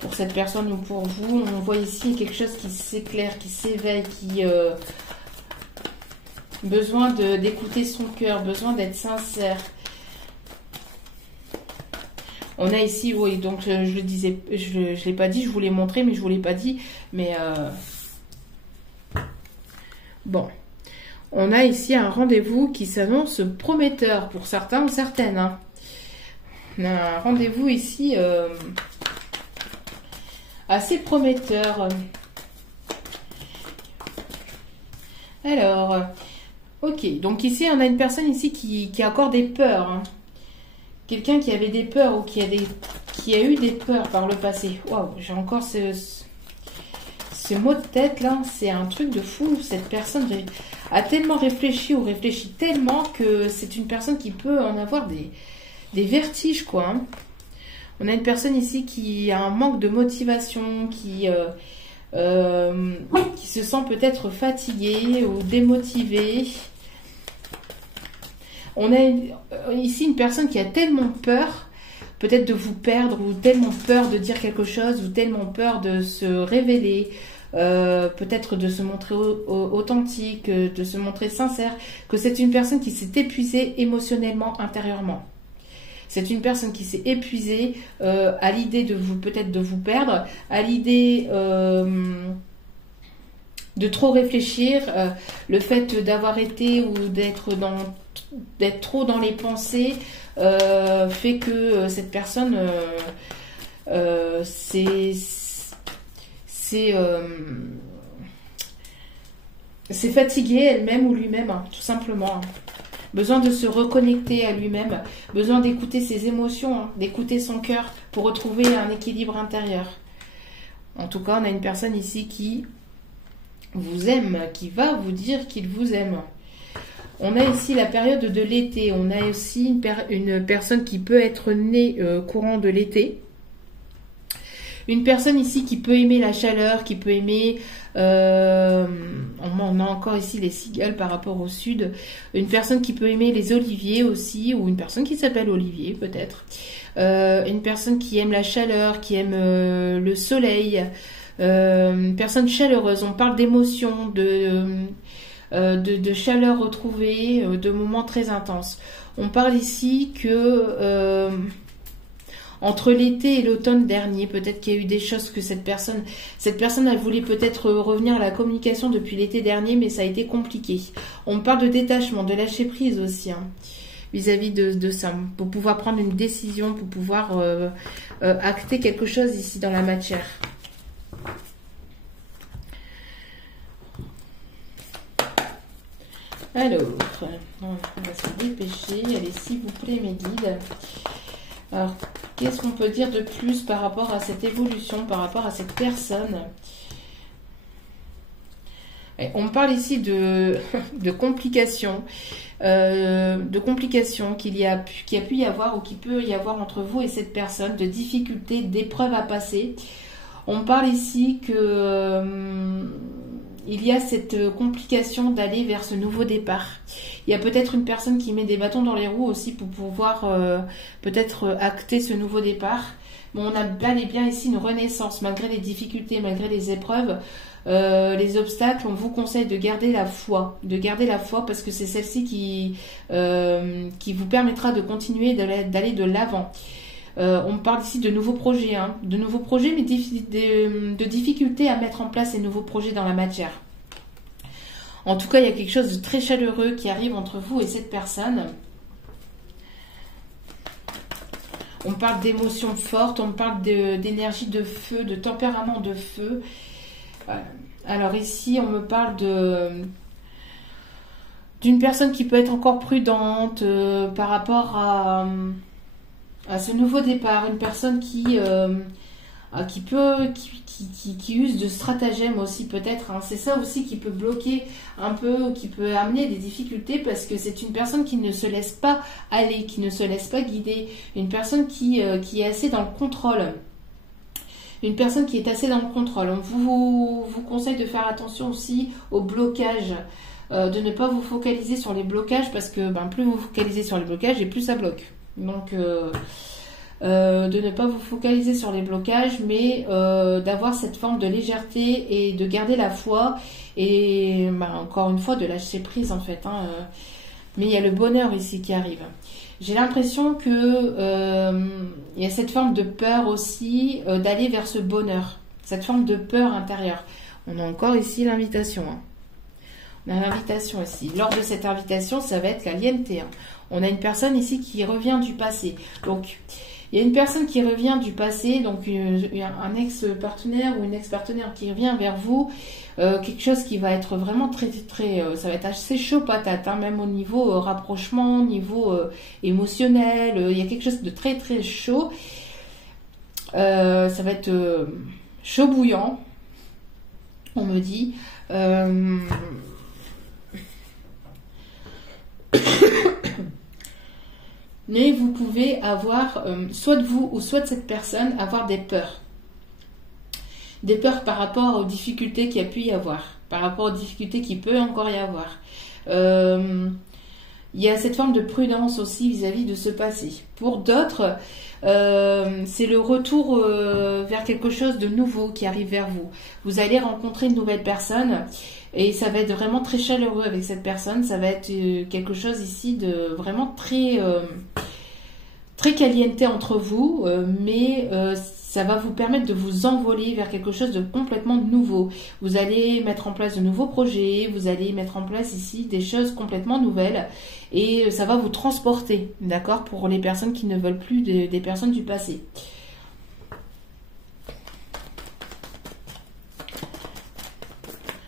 Pour cette personne ou pour vous, on voit ici quelque chose qui s'éclaire, qui s'éveille, qui besoin d'écouter son cœur, besoin d'être sincère. On a ici, oui, donc je le disais, je l'ai pas dit, je vous l'ai montré, mais je vous l'ai pas dit. Mais bon, on a ici un rendez-vous qui s'annonce prometteur pour certains ou certaines. Hein. On a un rendez-vous ici assez prometteur. Alors, ok, donc ici on a une personne ici qui a encore des peurs. Hein. Quelqu'un qui avait des peurs ou qui a eu des peurs par le passé. Waouh, j'ai encore ce mot de tête là, c'est un truc de fou. Cette personne a tellement réfléchi ou réfléchit tellement que c'est une personne qui peut en avoir des vertiges quoi. Hein. On a une personne ici qui a un manque de motivation, qui se sent peut-être fatiguée ou démotivée. On a ici une personne qui a tellement peur, peut-être de vous perdre, ou tellement peur de dire quelque chose, ou tellement peur de se révéler, peut-être de se montrer authentique, de se montrer sincère, que c'est une personne qui s'est épuisée émotionnellement, intérieurement. C'est une personne qui s'est épuisée à l'idée de peut-être de vous perdre, à l'idée de trop réfléchir, le fait d'avoir été ou d'être trop dans les pensées fait que cette personne s'est fatiguée elle-même ou lui-même, hein, tout simplement. Hein. Besoin de se reconnecter à lui-même, besoin d'écouter ses émotions, hein, d'écouter son cœur pour retrouver un équilibre intérieur. En tout cas, on a une personne ici qui vous aime, qui va vous dire qu'il vous aime. On a ici la période de l'été. On a aussi une personne qui peut être née courant de l'été. Une personne ici qui peut aimer la chaleur, qui peut aimer... on a encore ici les cigales par rapport au sud. Une personne qui peut aimer les oliviers aussi, ou une personne qui s'appelle Olivier peut-être. Une personne qui aime la chaleur, qui aime le soleil. Une personne chaleureuse. On parle d'émotions, de chaleur retrouvée, de moments très intenses. On parle ici que entre l'été et l'automne dernier, peut-être qu'il y a eu des choses que cette personne elle voulait peut-être revenir à la communication depuis l'été dernier, mais ça a été compliqué. On parle de détachement, de lâcher prise aussi, hein, vis-à-vis de ça, pour pouvoir prendre une décision, pour pouvoir acter quelque chose ici dans la matière. Alors, on va se dépêcher. Allez, s'il vous plaît, mes guides. Alors, qu'est-ce qu'on peut dire de plus par rapport à cette évolution, par rapport à cette personne? On me parle ici de complications. De complications qu'il a pu y avoir ou qu'il peut y avoir entre vous et cette personne, de difficultés, d'épreuves à passer. On me parle ici que il y a cette complication d'aller vers ce nouveau départ. Il y a peut-être une personne qui met des bâtons dans les roues aussi pour pouvoir peut-être acter ce nouveau départ. Mais on a bel et bien ici une renaissance, malgré les difficultés, malgré les épreuves, les obstacles. On vous conseille de garder la foi, parce que c'est celle-ci qui vous permettra de continuer, d'aller de l'avant. On me parle ici de nouveaux projets, mais de difficultés à mettre en place ces nouveaux projets dans la matière. En tout cas, il y a quelque chose de très chaleureux qui arrive entre vous et cette personne. On me parle d'émotions fortes, on me parle d'énergie de feu, de tempérament de feu. Alors ici, on me parle d'une personne qui peut être encore prudente par rapport à ce nouveau départ, une personne qui use de stratagèmes aussi peut-être. C'est ça aussi qui peut bloquer un peu, qui peut amener des difficultés, parce que c'est une personne qui ne se laisse pas aller, qui ne se laisse pas guider, une personne qui est assez dans le contrôle. Une personne qui est assez dans le contrôle. On vous conseille de faire attention aussi aux blocages, de ne pas vous focaliser sur les blocages, parce que plus vous vous focalisez sur les blocages et plus ça bloque. Donc de ne pas vous focaliser sur les blocages, mais d'avoir cette forme de légèreté et de garder la foi et encore une fois de lâcher prise en fait. Mais il y a le bonheur ici qui arrive. J'ai l'impression que il y a cette forme de peur aussi d'aller vers ce bonheur, cette forme de peur intérieure. On a encore ici l'invitation. On a l'invitation ici. Lors de cette invitation, ça va être la lienneté. On a une personne ici qui revient du passé. Donc, il y a une personne qui revient du passé, donc un ex-partenaire ou une ex-partenaire qui revient vers vous. Quelque chose qui va être vraiment très, très, ça va être assez chaud patate, même au niveau rapprochement, au niveau émotionnel. Il y a quelque chose de très, très chaud. Ça va être chaud bouillant, on me dit. Mais vous pouvez avoir, soit de vous ou soit de cette personne, avoir des peurs. Des peurs par rapport aux difficultés qu'il y a pu y avoir, par rapport aux difficultés qu'il peut encore y avoir. Il y a cette forme de prudence aussi vis-à-vis de ce passé. Pour d'autres, c'est le retour vers quelque chose de nouveau qui arrive vers vous. Vous allez rencontrer une nouvelle personne et ça va être vraiment très chaleureux avec cette personne. Ça va être quelque chose ici de vraiment très, très caliente entre vous, mais ça va vous permettre de vous envoler vers quelque chose de complètement nouveau. Vous allez mettre en place de nouveaux projets, vous allez mettre en place ici des choses complètement nouvelles et ça va vous transporter, d'accord, pour les personnes qui ne veulent plus des personnes du passé.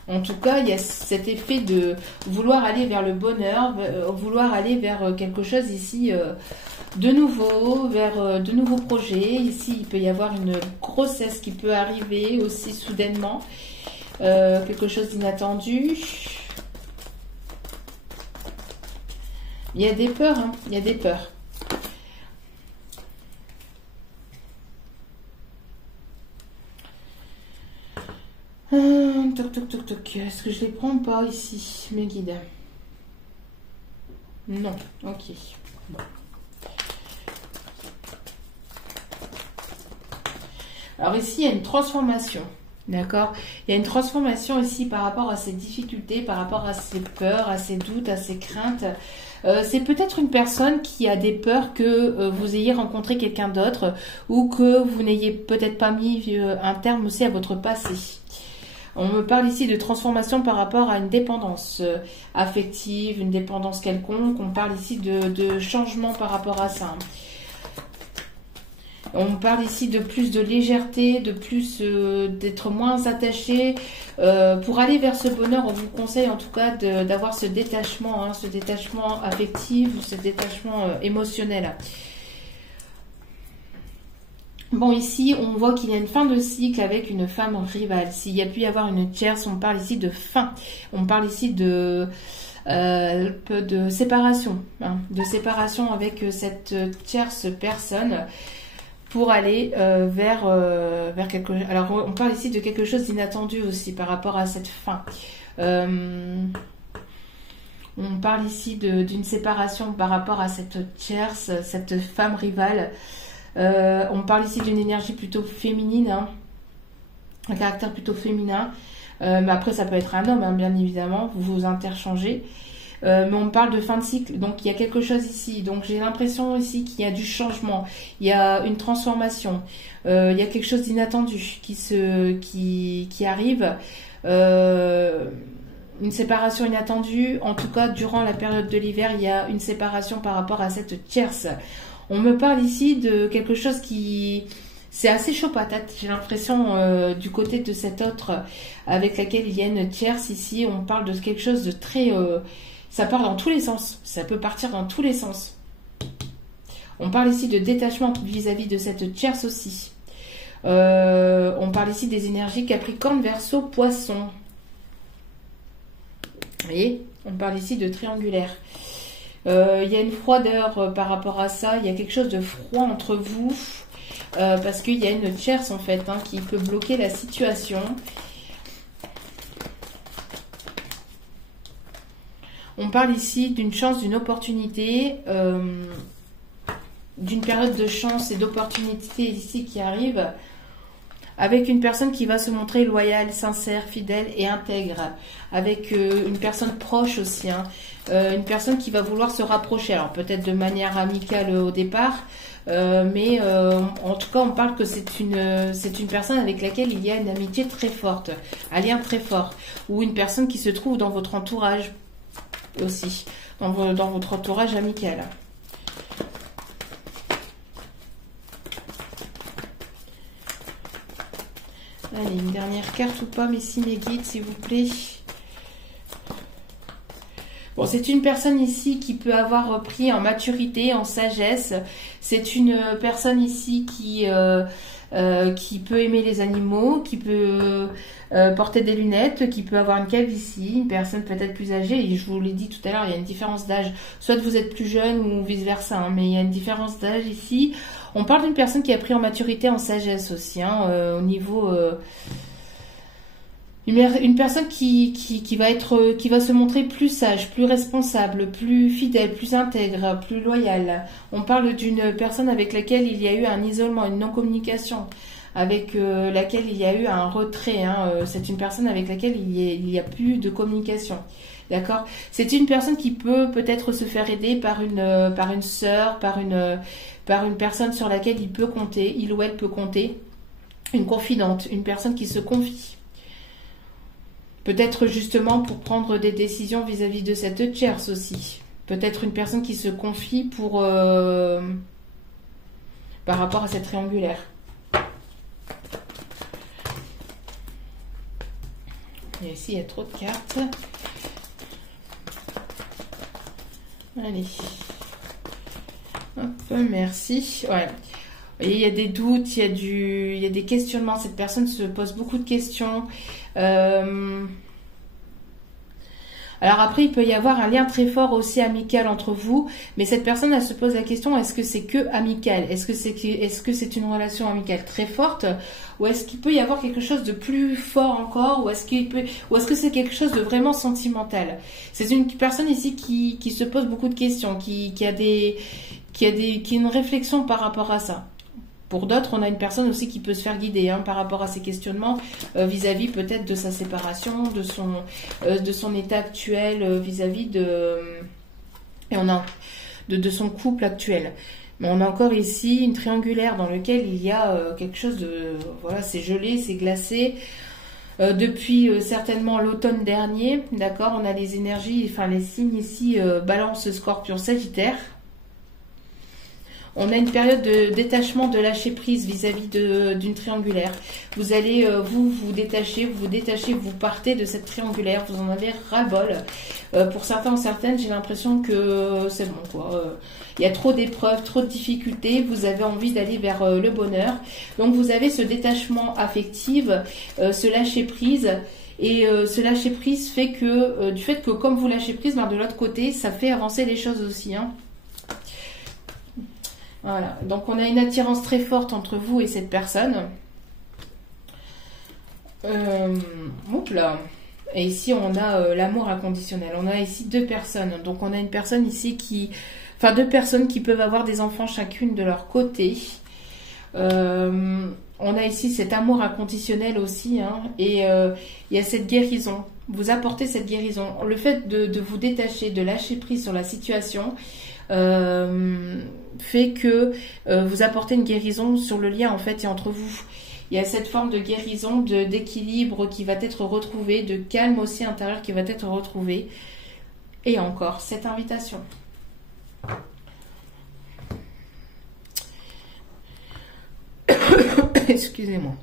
En tout cas, il y a cet effet de vouloir aller vers le bonheur, vouloir aller vers quelque chose ici de nouveau, vers de nouveaux projets. Ici, il peut y avoir une grossesse qui peut arriver aussi soudainement, quelque chose d'inattendu. Il y a des peurs, il y a des peurs. Toc, toc, toc, toc. Est-ce que je les prends ou pas ici, mes guides? Non, ok. Bon. Alors ici, il y a une transformation, d'accord? Il y a une transformation ici par rapport à ces difficultés, par rapport à ces peurs, à ces doutes, à ces craintes. C'est peut-être une personne qui a des peurs que vous ayez rencontré quelqu'un d'autre ou que vous n'ayez peut-être pas mis un terme aussi à votre passé. On me parle ici de transformation par rapport à une dépendance affective, une dépendance quelconque. On parle ici de changement par rapport à ça. On parle ici de plus de légèreté, de plus d'être moins attaché. Pour aller vers ce bonheur, on vous conseille en tout cas d'avoir ce détachement affectif ou ce détachement émotionnel. Bon, ici, on voit qu'il y a une fin de cycle avec une femme rivale. S'il y a pu y avoir une tierce, on parle ici de fin. On parle ici de séparation. Hein, de séparation avec cette tierce personne pour aller vers quelque chose. Alors, on parle ici de quelque chose d'inattendu aussi par rapport à cette fin. On parle ici d'une séparation par rapport à cette tierce, cette femme rivale. On parle ici d'une énergie plutôt féminine, hein, un caractère plutôt féminin. Mais après, ça peut être un homme, hein, bien évidemment. Vous vous interchangez. Mais on parle de fin de cycle. Donc, il y a quelque chose ici. Donc, j'ai l'impression ici qu'il y a du changement. Il y a une transformation. Il y a quelque chose d'inattendu qui arrive. Une séparation inattendue. En tout cas, durant la période de l'hiver, il y a une séparation par rapport à cette tierce. On me parle ici de quelque chose qui... C'est assez chaud patate, j'ai l'impression, du côté de cette autre avec laquelle il y a une tierce ici. On parle de quelque chose de très... ça part dans tous les sens. Ça peut partir dans tous les sens. On parle ici de détachement vis-à-vis de cette tierce aussi. On parle ici des énergies Capricorne, Verseau, Poisson. Vous voyez, on parle ici de triangulaire. Il y a une froideur par rapport à ça. Il y a quelque chose de froid entre vous. Parce qu'il y a une tierce en fait hein, qui peut bloquer la situation. On parle ici d'une chance, d'une opportunité, d'une période de chance et d'opportunité ici qui arrive. Avec une personne qui va se montrer loyale, sincère, fidèle et intègre. Avec une personne proche aussi. Hein. Une personne qui va vouloir se rapprocher. Alors peut-être de manière amicale au départ. Mais en tout cas on parle que c'est une personne avec laquelle il y a une amitié très forte. Un lien très fort. Ou une personne qui se trouve dans votre entourage aussi. Dans votre entourage amical. Allez, une dernière carte ou pas, mes guides, s'il vous plaît. Bon, c'est une personne ici qui peut avoir pris en maturité, en sagesse. C'est une personne ici qui peut aimer les animaux, qui peut porter des lunettes, qui peut avoir une calvitie, une personne peut-être plus âgée. Et je vous l'ai dit tout à l'heure, il y a une différence d'âge. Soit vous êtes plus jeune ou vice-versa, hein, mais il y a une différence d'âge ici. On parle d'une personne qui a pris en maturité, en sagesse aussi, hein, au niveau... une personne qui va se montrer plus sage, plus responsable, plus fidèle, plus intègre, plus loyale. On parle d'une personne avec laquelle il y a eu un isolement, une non-communication, avec laquelle il y a eu un retrait. Hein. C'est une personne avec laquelle il y a plus de communication. D'accord ? C'est une personne qui peut peut-être se faire aider par une sœur, par une personne sur laquelle il ou elle peut compter, une confidente, une personne qui se confie. Peut-être justement pour prendre des décisions vis-à-vis de cette tierce aussi. Peut-être une personne qui se confie par rapport à cette triangulaire. Et ici, il y a trop de cartes. Allez. Hop, merci. Ouais. Vous voyez, il y a des doutes, il y a des questionnements. Cette personne se pose beaucoup de questions. Alors après, il peut y avoir un lien très fort aussi amical entre vous, mais cette personne, elle se pose la question, est-ce que c'est que amical? Est-ce que c'est une relation amicale très forte? Ou est-ce qu'il peut y avoir quelque chose de plus fort encore? Ou est-ce que c'est quelque chose de vraiment sentimental? C'est une personne ici qui se pose beaucoup de questions, qui a une réflexion par rapport à ça. Pour d'autres, on a une personne aussi qui peut se faire guider hein, par rapport à ces questionnements vis-à-vis peut-être de sa séparation, de son état actuel vis-à-vis de son couple actuel. Mais on a encore ici une triangulaire dans laquelle il y a quelque chose de... Voilà, c'est gelé, c'est glacé. Depuis certainement l'automne dernier, d'accord, on a les énergies, enfin les signes ici, Balance, Scorpion, Sagittaire. On a une période de détachement, de lâcher prise vis-à-vis d'une triangulaire. Vous allez vous détacher, vous partez de cette triangulaire, vous en avez ras-le-bol. Pour certains ou certaines, j'ai l'impression que c'est bon, quoi. Il y a trop d'épreuves, trop de difficultés, vous avez envie d'aller vers le bonheur. Donc vous avez ce détachement affectif, ce lâcher prise. Et ce lâcher prise fait que, du fait que comme vous lâchez prise, de l'autre côté, ça fait avancer les choses aussi, hein. Voilà, donc on a une attirance très forte entre vous et cette personne. Oups là. Et ici on a l'amour inconditionnel. On a ici deux personnes. Donc on a une personne ici deux personnes qui peuvent avoir des enfants chacune de leur côté. On a ici cet amour inconditionnel aussi, hein, et il y a cette guérison. Vous apportez cette guérison. Le fait de vous détacher, de lâcher prise sur la situation, fait que vous apportez une guérison sur le lien en fait et entre vous. Il y a cette forme de guérison, d'équilibre qui va être retrouvée, de calme aussi intérieur qui va être retrouvé. Et encore cette invitation. Excusez-moi.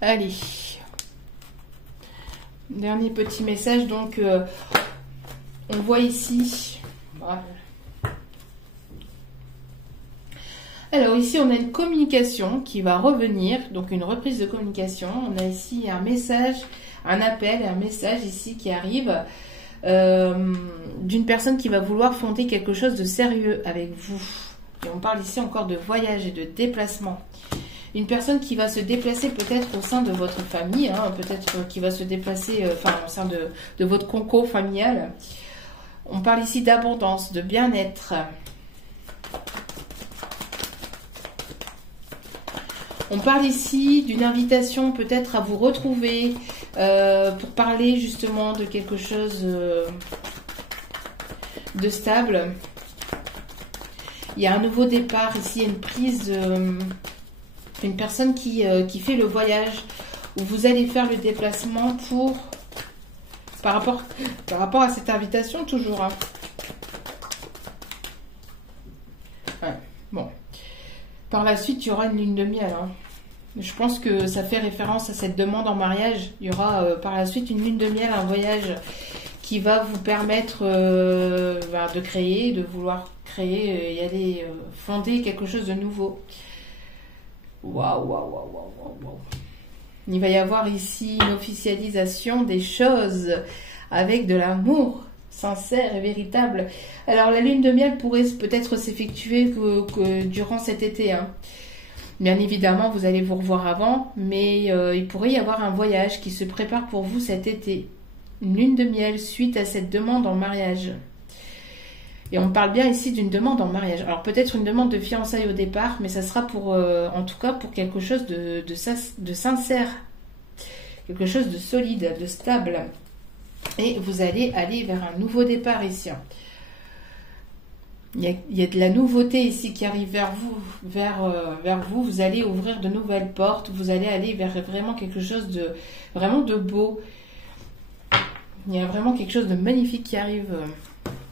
Allez. Dernier petit message. Donc, on voit ici. Voilà. Alors ici, on a une communication qui va revenir. Donc, une reprise de communication. On a ici un message, un appel, un message ici qui arrive d'une personne qui va vouloir fonder quelque chose de sérieux avec vous. Et on parle ici encore de voyage et de déplacement. Une personne qui va se déplacer peut-être au sein de votre famille, hein, peut-être qui va se déplacer au sein de votre conco familial. On parle ici d'abondance, de bien-être. On parle ici d'une invitation peut-être à vous retrouver pour parler justement de quelque chose de stable. Il y a un nouveau départ ici, une prise, une personne qui fait le voyage, où vous allez faire le déplacement par rapport à cette invitation toujours. Hein. Ouais, bon. Par la suite, il y aura une lune de miel. Hein. Je pense que ça fait référence à cette demande en mariage. Il y aura par la suite une lune de miel, un voyage qui va vous permettre de créer, de vouloir créer et aller fonder quelque chose de nouveau. Waouh, waouh, waouh, waouh, waouh. Il va y avoir ici une officialisation des choses avec de l'amour sincère et véritable. Alors la lune de miel pourrait peut-être s'effectuer que durant cet été. Hein. Bien évidemment, vous allez vous revoir avant, mais il pourrait y avoir un voyage qui se prépare pour vous cet été. Une lune de miel suite à cette demande en mariage. Et on parle bien ici d'une demande en mariage. Alors peut-être une demande de fiançailles au départ, mais ça sera en tout cas pour quelque chose de sincère. Quelque chose de solide, de stable. Et vous allez aller vers un nouveau départ ici. Il y a de la nouveauté ici qui arrive vers vous. Vous allez ouvrir de nouvelles portes. Vous allez aller vers vraiment quelque chose vraiment de beau. Il y a vraiment quelque chose de magnifique qui arrive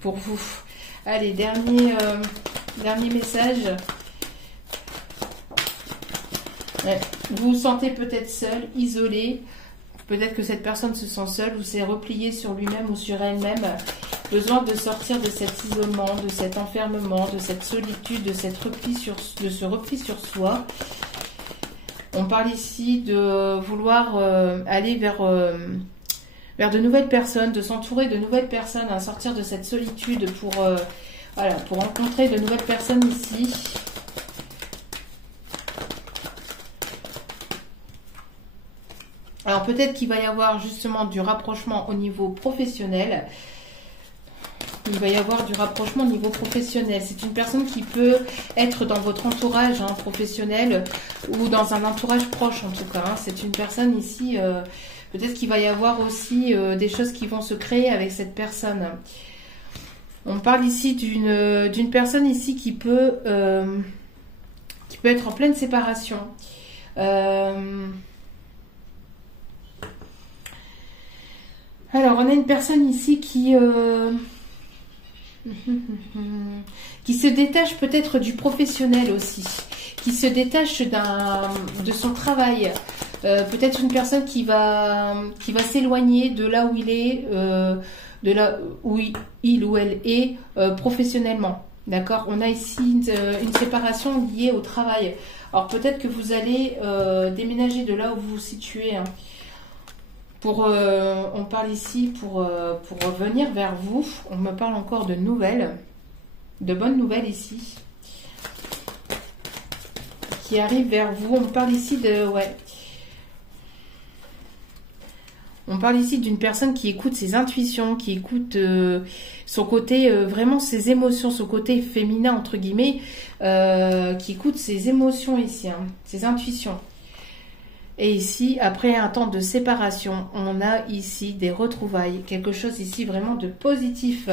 pour vous. Allez, dernier message. Ouais. Vous vous sentez peut-être seul, isolé. Peut-être que cette personne se sent seule ou s'est repliée sur lui-même ou sur elle-même. Besoin de sortir de cet isolement, de cet enfermement, de cette solitude, de ce repli sur soi. On parle ici de vouloir aller vers de nouvelles personnes, de s'entourer de nouvelles personnes, à sortir de cette solitude pour rencontrer de nouvelles personnes ici. Alors peut-être qu'il va y avoir justement du rapprochement au niveau professionnel. Il va y avoir du rapprochement au niveau professionnel. C'est une personne qui peut être dans votre entourage professionnel ou dans un entourage proche en tout cas. Hein. C'est une personne ici, peut-être qu'il va y avoir aussi des choses qui vont se créer avec cette personne. On parle ici d'une personne ici qui peut être en pleine séparation. Alors, on a une personne ici qui Qui se détache peut-être du professionnel aussi, qui se détache de son travail. Peut-être une personne qui va s'éloigner de là où il est, de là où il ou elle est professionnellement. D'accord? On a ici une séparation liée au travail. Alors peut-être que vous allez déménager de là où vous vous situez. Hein. On parle ici pour revenir vers vous. On me parle encore de nouvelles, de bonnes nouvelles ici, qui arrivent vers vous. On me parle ici de... Ouais. On parle ici d'une personne qui écoute ses intuitions, qui écoute son côté, vraiment ses émotions, son côté féminin, entre guillemets, qui écoute ses émotions ici, hein, ses intuitions. Et ici, après un temps de séparation, on a ici des retrouvailles, quelque chose ici vraiment de positif.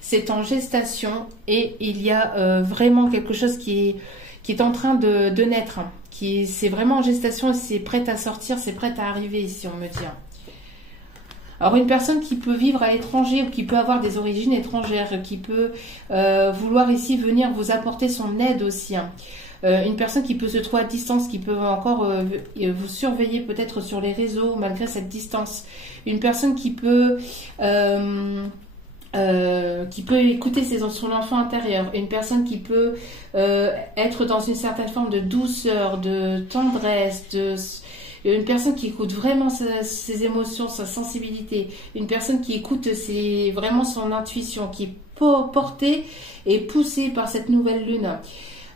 C'est en gestation et il y a vraiment quelque chose qui est en train de naître. C'est vraiment en gestation et c'est prêt à sortir, c'est prêt à arriver ici, on me dit. Alors une personne qui peut vivre à l'étranger ou qui peut avoir des origines étrangères, qui peut vouloir ici venir vous apporter son aide aussi. Hein. Une personne qui peut se trouver à distance, qui peut encore vous surveiller peut-être sur les réseaux malgré cette distance. Une personne qui peut écouter son enfant intérieur. Une personne qui peut être dans une certaine forme de douceur, de tendresse, une personne qui écoute vraiment ses émotions, sa sensibilité. Une personne qui écoute vraiment son intuition, qui est portée et poussée par cette nouvelle lune.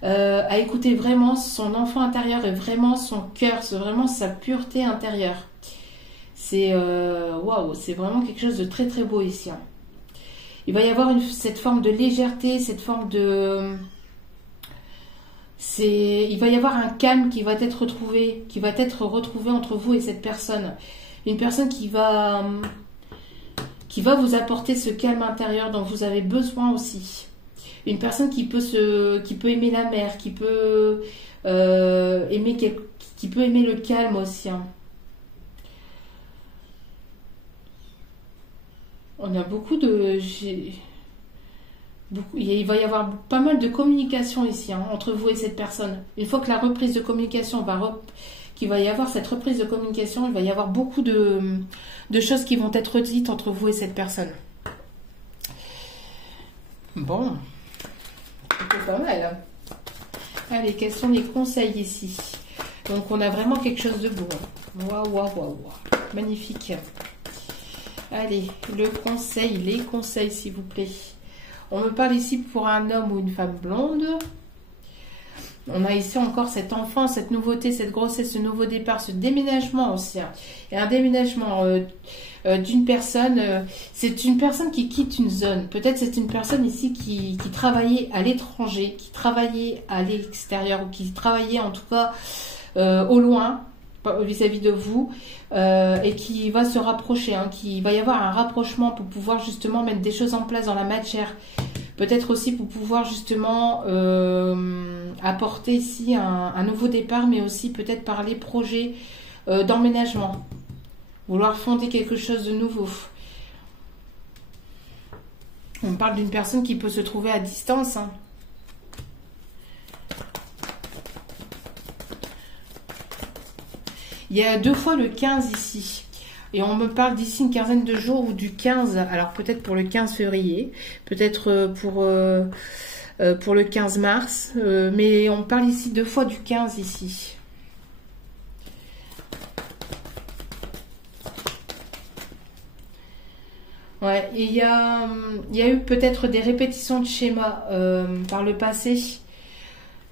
À écouter vraiment son enfant intérieur et vraiment son cœur, c'est vraiment sa pureté intérieure. C'est waouh, c'est vraiment quelque chose de très très beau ici. Hein. Il va y avoir cette forme de légèreté, cette forme de... Il va y avoir un calme qui va être retrouvé entre vous et cette personne. Une personne qui va vous apporter ce calme intérieur dont vous avez besoin aussi. Une personne qui peut aimer la mer, qui peut aimer le calme aussi. Hein. On a il va y avoir pas mal de communication ici entre vous et cette personne. Une fois que la reprise de communication qu'il va y avoir cette reprise de communication, il va y avoir beaucoup de choses qui vont être dites entre vous et cette personne. Bon, c'est pas mal. Allez, quels sont les conseils ici? Donc on a vraiment quelque chose de beau. Waouh, waouh, waouh, magnifique. Allez, les conseils s'il vous plaît. On me parle ici pour un homme ou une femme blonde. On a ici encore cet enfant, cette nouveauté, cette grossesse, ce nouveau départ, ce déménagement aussi. Hein. Et un déménagement d'une personne, c'est une personne qui quitte une zone. Peut-être c'est une personne ici qui travaillait à l'étranger, qui travaillait à l'extérieur ou qui travaillait en tout cas au loin vis-à-vis de vous et qui va se rapprocher, hein, qui va y avoir un rapprochement pour pouvoir justement mettre des choses en place dans la matière, peut-être aussi pour pouvoir justement apporter ici un nouveau départ, mais aussi peut-être par les projets d'emménagement, vouloir fonder quelque chose de nouveau. On parle d'une personne qui peut se trouver à distance, hein. Il y a 2 fois le 15 ici. Et on me parle d'ici une quinzaine de jours ou du 15. Alors peut-être pour le 15 février. Peut-être pour le 15 mars. Mais on parle ici 2 fois du 15 ici. Ouais, et il y a eu peut-être des répétitions de schémas par le passé.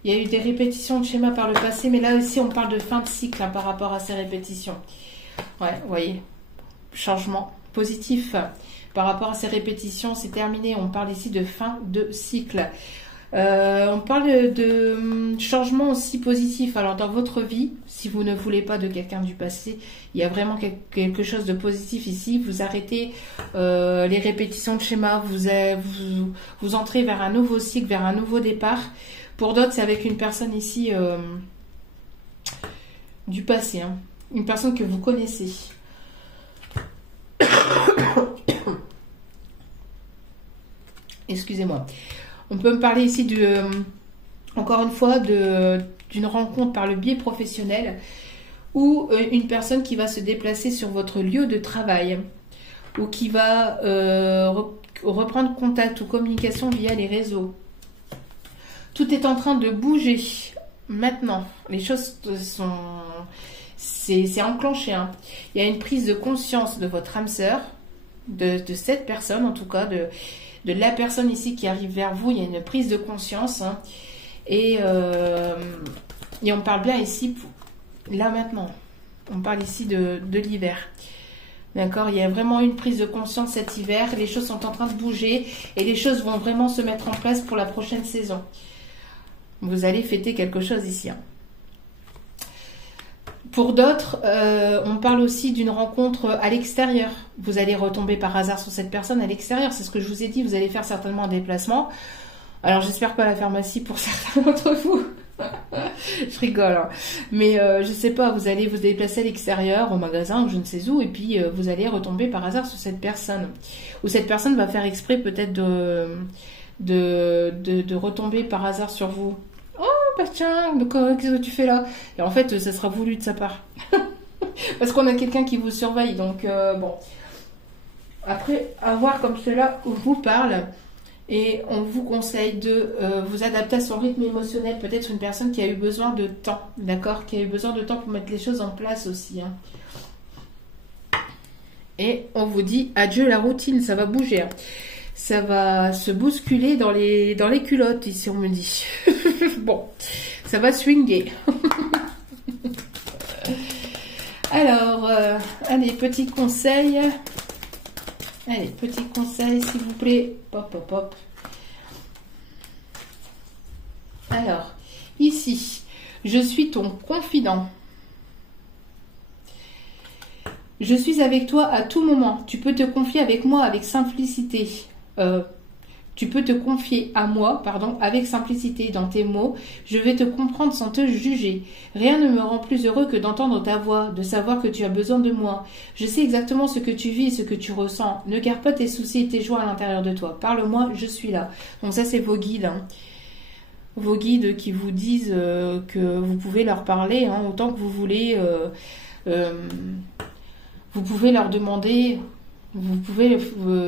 Il y a eu des répétitions de schémas par le passé, mais là aussi on parle de fin de cycle hein, par rapport à ces répétitions. Ouais, vous voyez, changement positif par rapport à ces répétitions, c'est terminé. On parle ici de fin de cycle. On parle de changement aussi positif. Alors dans votre vie, si vous ne voulez pas de quelqu'un du passé, il y a vraiment quelque chose de positif ici. Vous arrêtez les répétitions de schémas, vous entrez vers un nouveau cycle, vers un nouveau départ. Pour d'autres, c'est avec une personne ici du passé, hein. Une personne que vous connaissez. Excusez-moi. On peut me parler ici, encore une fois, d'une rencontre par le biais professionnel ou une personne qui va se déplacer sur votre lieu de travail ou qui va reprendre contact ou communication via les réseaux. Tout est en train de bouger maintenant. Les choses sont... C'est enclenché. Hein. Il y a une prise de conscience de votre âme sœur, de cette personne en tout cas, de la personne ici qui arrive vers vous. Il y a une prise de conscience. Hein. Et on parle bien ici, là maintenant. On parle ici de l'hiver. D'accord, il y a vraiment une prise de conscience cet hiver. Les choses sont en train de bouger et les choses vont vraiment se mettre en place pour la prochaine saison. Vous allez fêter quelque chose ici. Hein. Pour d'autres, on parle aussi d'une rencontre à l'extérieur. Vous allez retomber par hasard sur cette personne à l'extérieur. C'est ce que je vous ai dit. Vous allez faire certainement un déplacement. Alors, j'espère pas à la pharmacie pour certains d'entre vous. Je rigole. Hein. Mais je sais pas, vous allez vous déplacer à l'extérieur, au magasin ou je ne sais où. Et puis, vous allez retomber par hasard sur cette personne. Ou cette personne va faire exprès peut-être de retomber par hasard sur vous. Bah tiens, qu'est-ce que tu fais là? Et en fait, ça sera voulu de sa part. Parce qu'on a quelqu'un qui vous surveille. Donc, bon. Après, à voir comme cela, je vous parle. Et on vous conseille de vous adapter à son rythme émotionnel. Peut-être une personne qui a eu besoin de temps. D'accord? Qui a eu besoin de temps pour mettre les choses en place aussi. Hein. Et on vous dit adieu la routine, ça va bouger. Hein. Ça va se bousculer dans les culottes, ici on me dit. Bon, ça va swinguer. Alors, allez, petit conseil. Allez, petit conseil, s'il vous plaît. Pop, pop, pop. Alors, ici, je suis ton confident. Je suis avec toi à tout moment. Tu peux te confier avec moi avec simplicité. Tu peux te confier à moi, avec simplicité dans tes mots. Je vais te comprendre sans te juger. Rien ne me rend plus heureux que d'entendre ta voix, de savoir que tu as besoin de moi. Je sais exactement ce que tu vis et ce que tu ressens. Ne garde pas tes soucis et tes joies à l'intérieur de toi. Parle-moi, je suis là. Donc ça, c'est vos guides. Hein. Vos guides qui vous disent que vous pouvez leur parler autant que vous voulez. Vous pouvez leur demander... Vous pouvez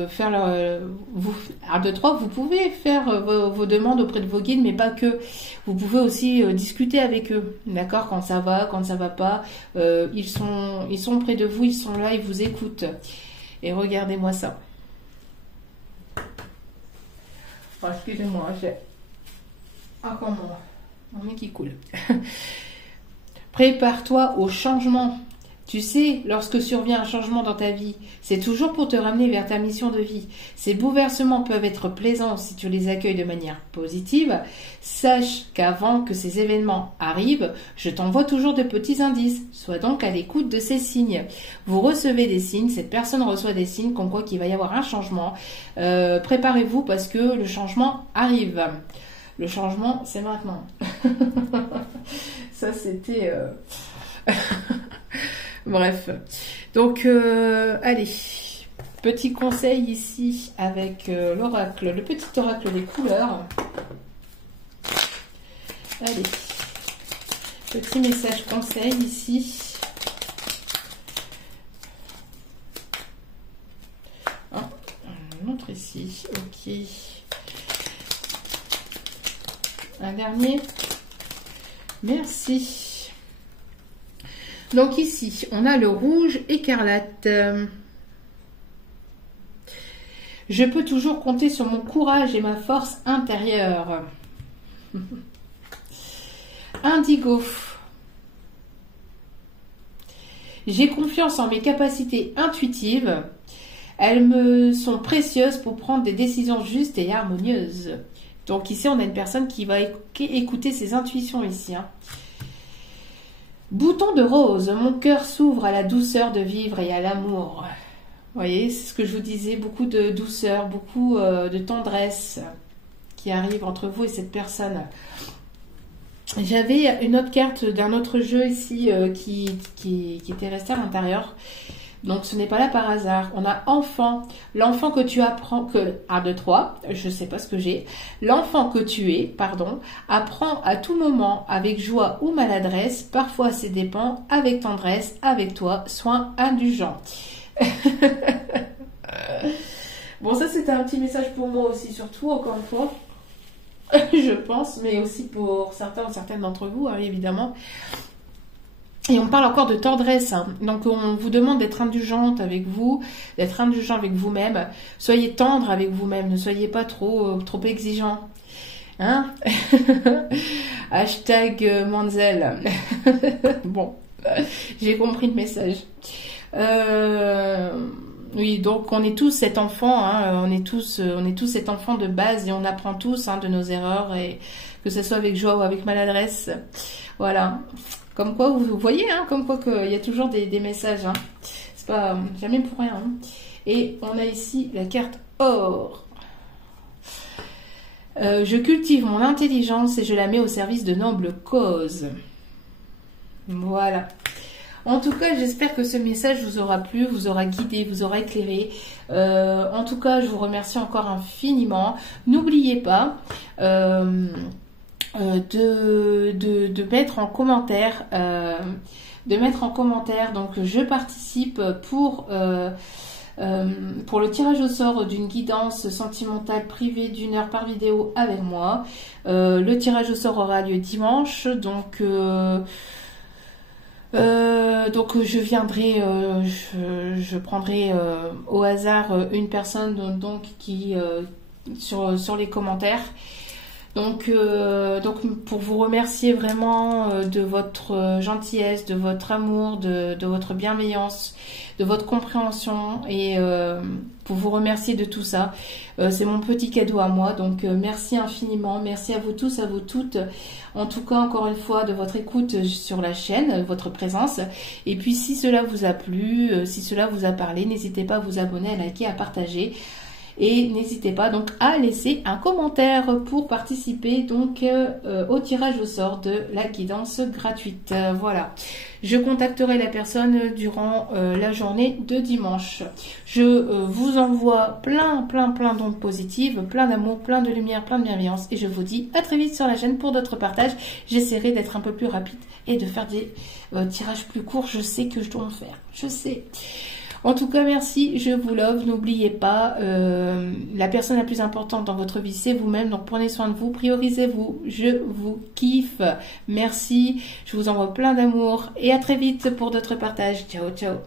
faire vous pouvez faire vos demandes auprès de vos guides, mais pas que. Vous pouvez aussi discuter avec eux, d'accord, quand ça va pas. Ils sont près de vous, ils sont là, ils vous écoutent. Et regardez-moi ça. Oh, excusez-moi, j'ai encore mon nez qui coule. Prépare-toi au changement. Tu sais, lorsque survient un changement dans ta vie, c'est toujours pour te ramener vers ta mission de vie. Ces bouleversements peuvent être plaisants si tu les accueilles de manière positive. Sache qu'avant que ces événements arrivent, je t'envoie toujours de petits indices. Sois donc à l'écoute de ces signes. Vous recevez des signes, cette personne reçoit des signes comme quoi qu'il va y avoir un changement. Préparez-vous parce que le changement arrive. Le changement, c'est maintenant. Ça, c'était... Bref, donc allez, petit conseil ici avec l'oracle, le petit oracle des couleurs. Allez, petit message conseil ici. On montre ici, ok. Un dernier, merci. Donc ici, on a le rouge écarlate. Je peux toujours compter sur mon courage et ma force intérieure. Indigo. J'ai confiance en mes capacités intuitives. Elles me sont précieuses pour prendre des décisions justes et harmonieuses. Donc ici, on a une personne qui va écouter ses intuitions ici. Hein. Bouton de rose, mon cœur s'ouvre à la douceur de vivre et à l'amour. Vous voyez, c'est ce que je vous disais, beaucoup de douceur, beaucoup de tendresse qui arrive entre vous et cette personne. J'avais une autre carte d'un autre jeu ici qui était restée à l'intérieur. Donc ce n'est pas là par hasard. On a enfant, l'enfant que tu apprends, que 1, 2, 3, je sais pas ce que j'ai. L'enfant que tu es, pardon, apprend à tout moment avec joie ou maladresse, parfois c'est dépend, avec tendresse, avec toi, soin indulgent. Bon, ça c'était un petit message pour moi aussi, surtout encore une fois, je pense, mais aussi pour certains ou certaines d'entre vous, hein, évidemment. Et on parle encore de tendresse, hein. Donc on vous demande d'être indulgente avec vous, d'être indulgent avec vous-même. Soyez tendre avec vous-même, ne soyez pas trop exigeant. Hein? Hashtag Manzel. Bon, j'ai compris le message. Oui, donc on est tous cet enfant, hein, on est tous cet enfant de base et on apprend tous, hein, de nos erreurs, et que ce soit avec joie ou avec maladresse. Voilà. Comme quoi, vous voyez, hein, comme quoi qu'il y a toujours des messages. Hein. C'est pas jamais pour rien. Hein. Et on a ici la carte or. Je cultive mon intelligence et je la mets au service de nobles causes. Voilà. En tout cas, j'espère que ce message vous aura plu, vous aura guidé, vous aura éclairé. En tout cas, je vous remercie encore infiniment. N'oubliez pas de mettre en commentaire, donc je participe pour le tirage au sort d'une guidance sentimentale privée d'1 heure par vidéo avec moi. Le tirage au sort aura lieu dimanche, donc je viendrai, je prendrai au hasard une personne donc qui sur les commentaires. Donc pour vous remercier vraiment de votre gentillesse, de votre amour, de votre bienveillance, de votre compréhension et pour vous remercier de tout ça. C'est mon petit cadeau à moi. Donc merci infiniment. Merci à vous tous, à vous toutes. En tout cas, encore une fois, de votre écoute sur la chaîne, votre présence. Et puis si cela vous a plu, si cela vous a parlé, n'hésitez pas à vous abonner, à liker, à partager. Et n'hésitez pas donc à laisser un commentaire pour participer donc au tirage au sort de la guidance gratuite. Voilà. Je contacterai la personne durant la journée de dimanche. Je vous envoie plein d'ondes positives, plein d'amour, plein de lumière, plein de bienveillance. Et je vous dis à très vite sur la chaîne pour d'autres partages. J'essaierai d'être un peu plus rapide et de faire des tirages plus courts. Je sais que je dois en faire. Je sais. En tout cas, merci, je vous love. N'oubliez pas, la personne la plus importante dans votre vie, c'est vous-même. Donc, prenez soin de vous, priorisez-vous. Je vous kiffe. Merci, je vous envoie plein d'amour. Et à très vite pour d'autres partages. Ciao, ciao.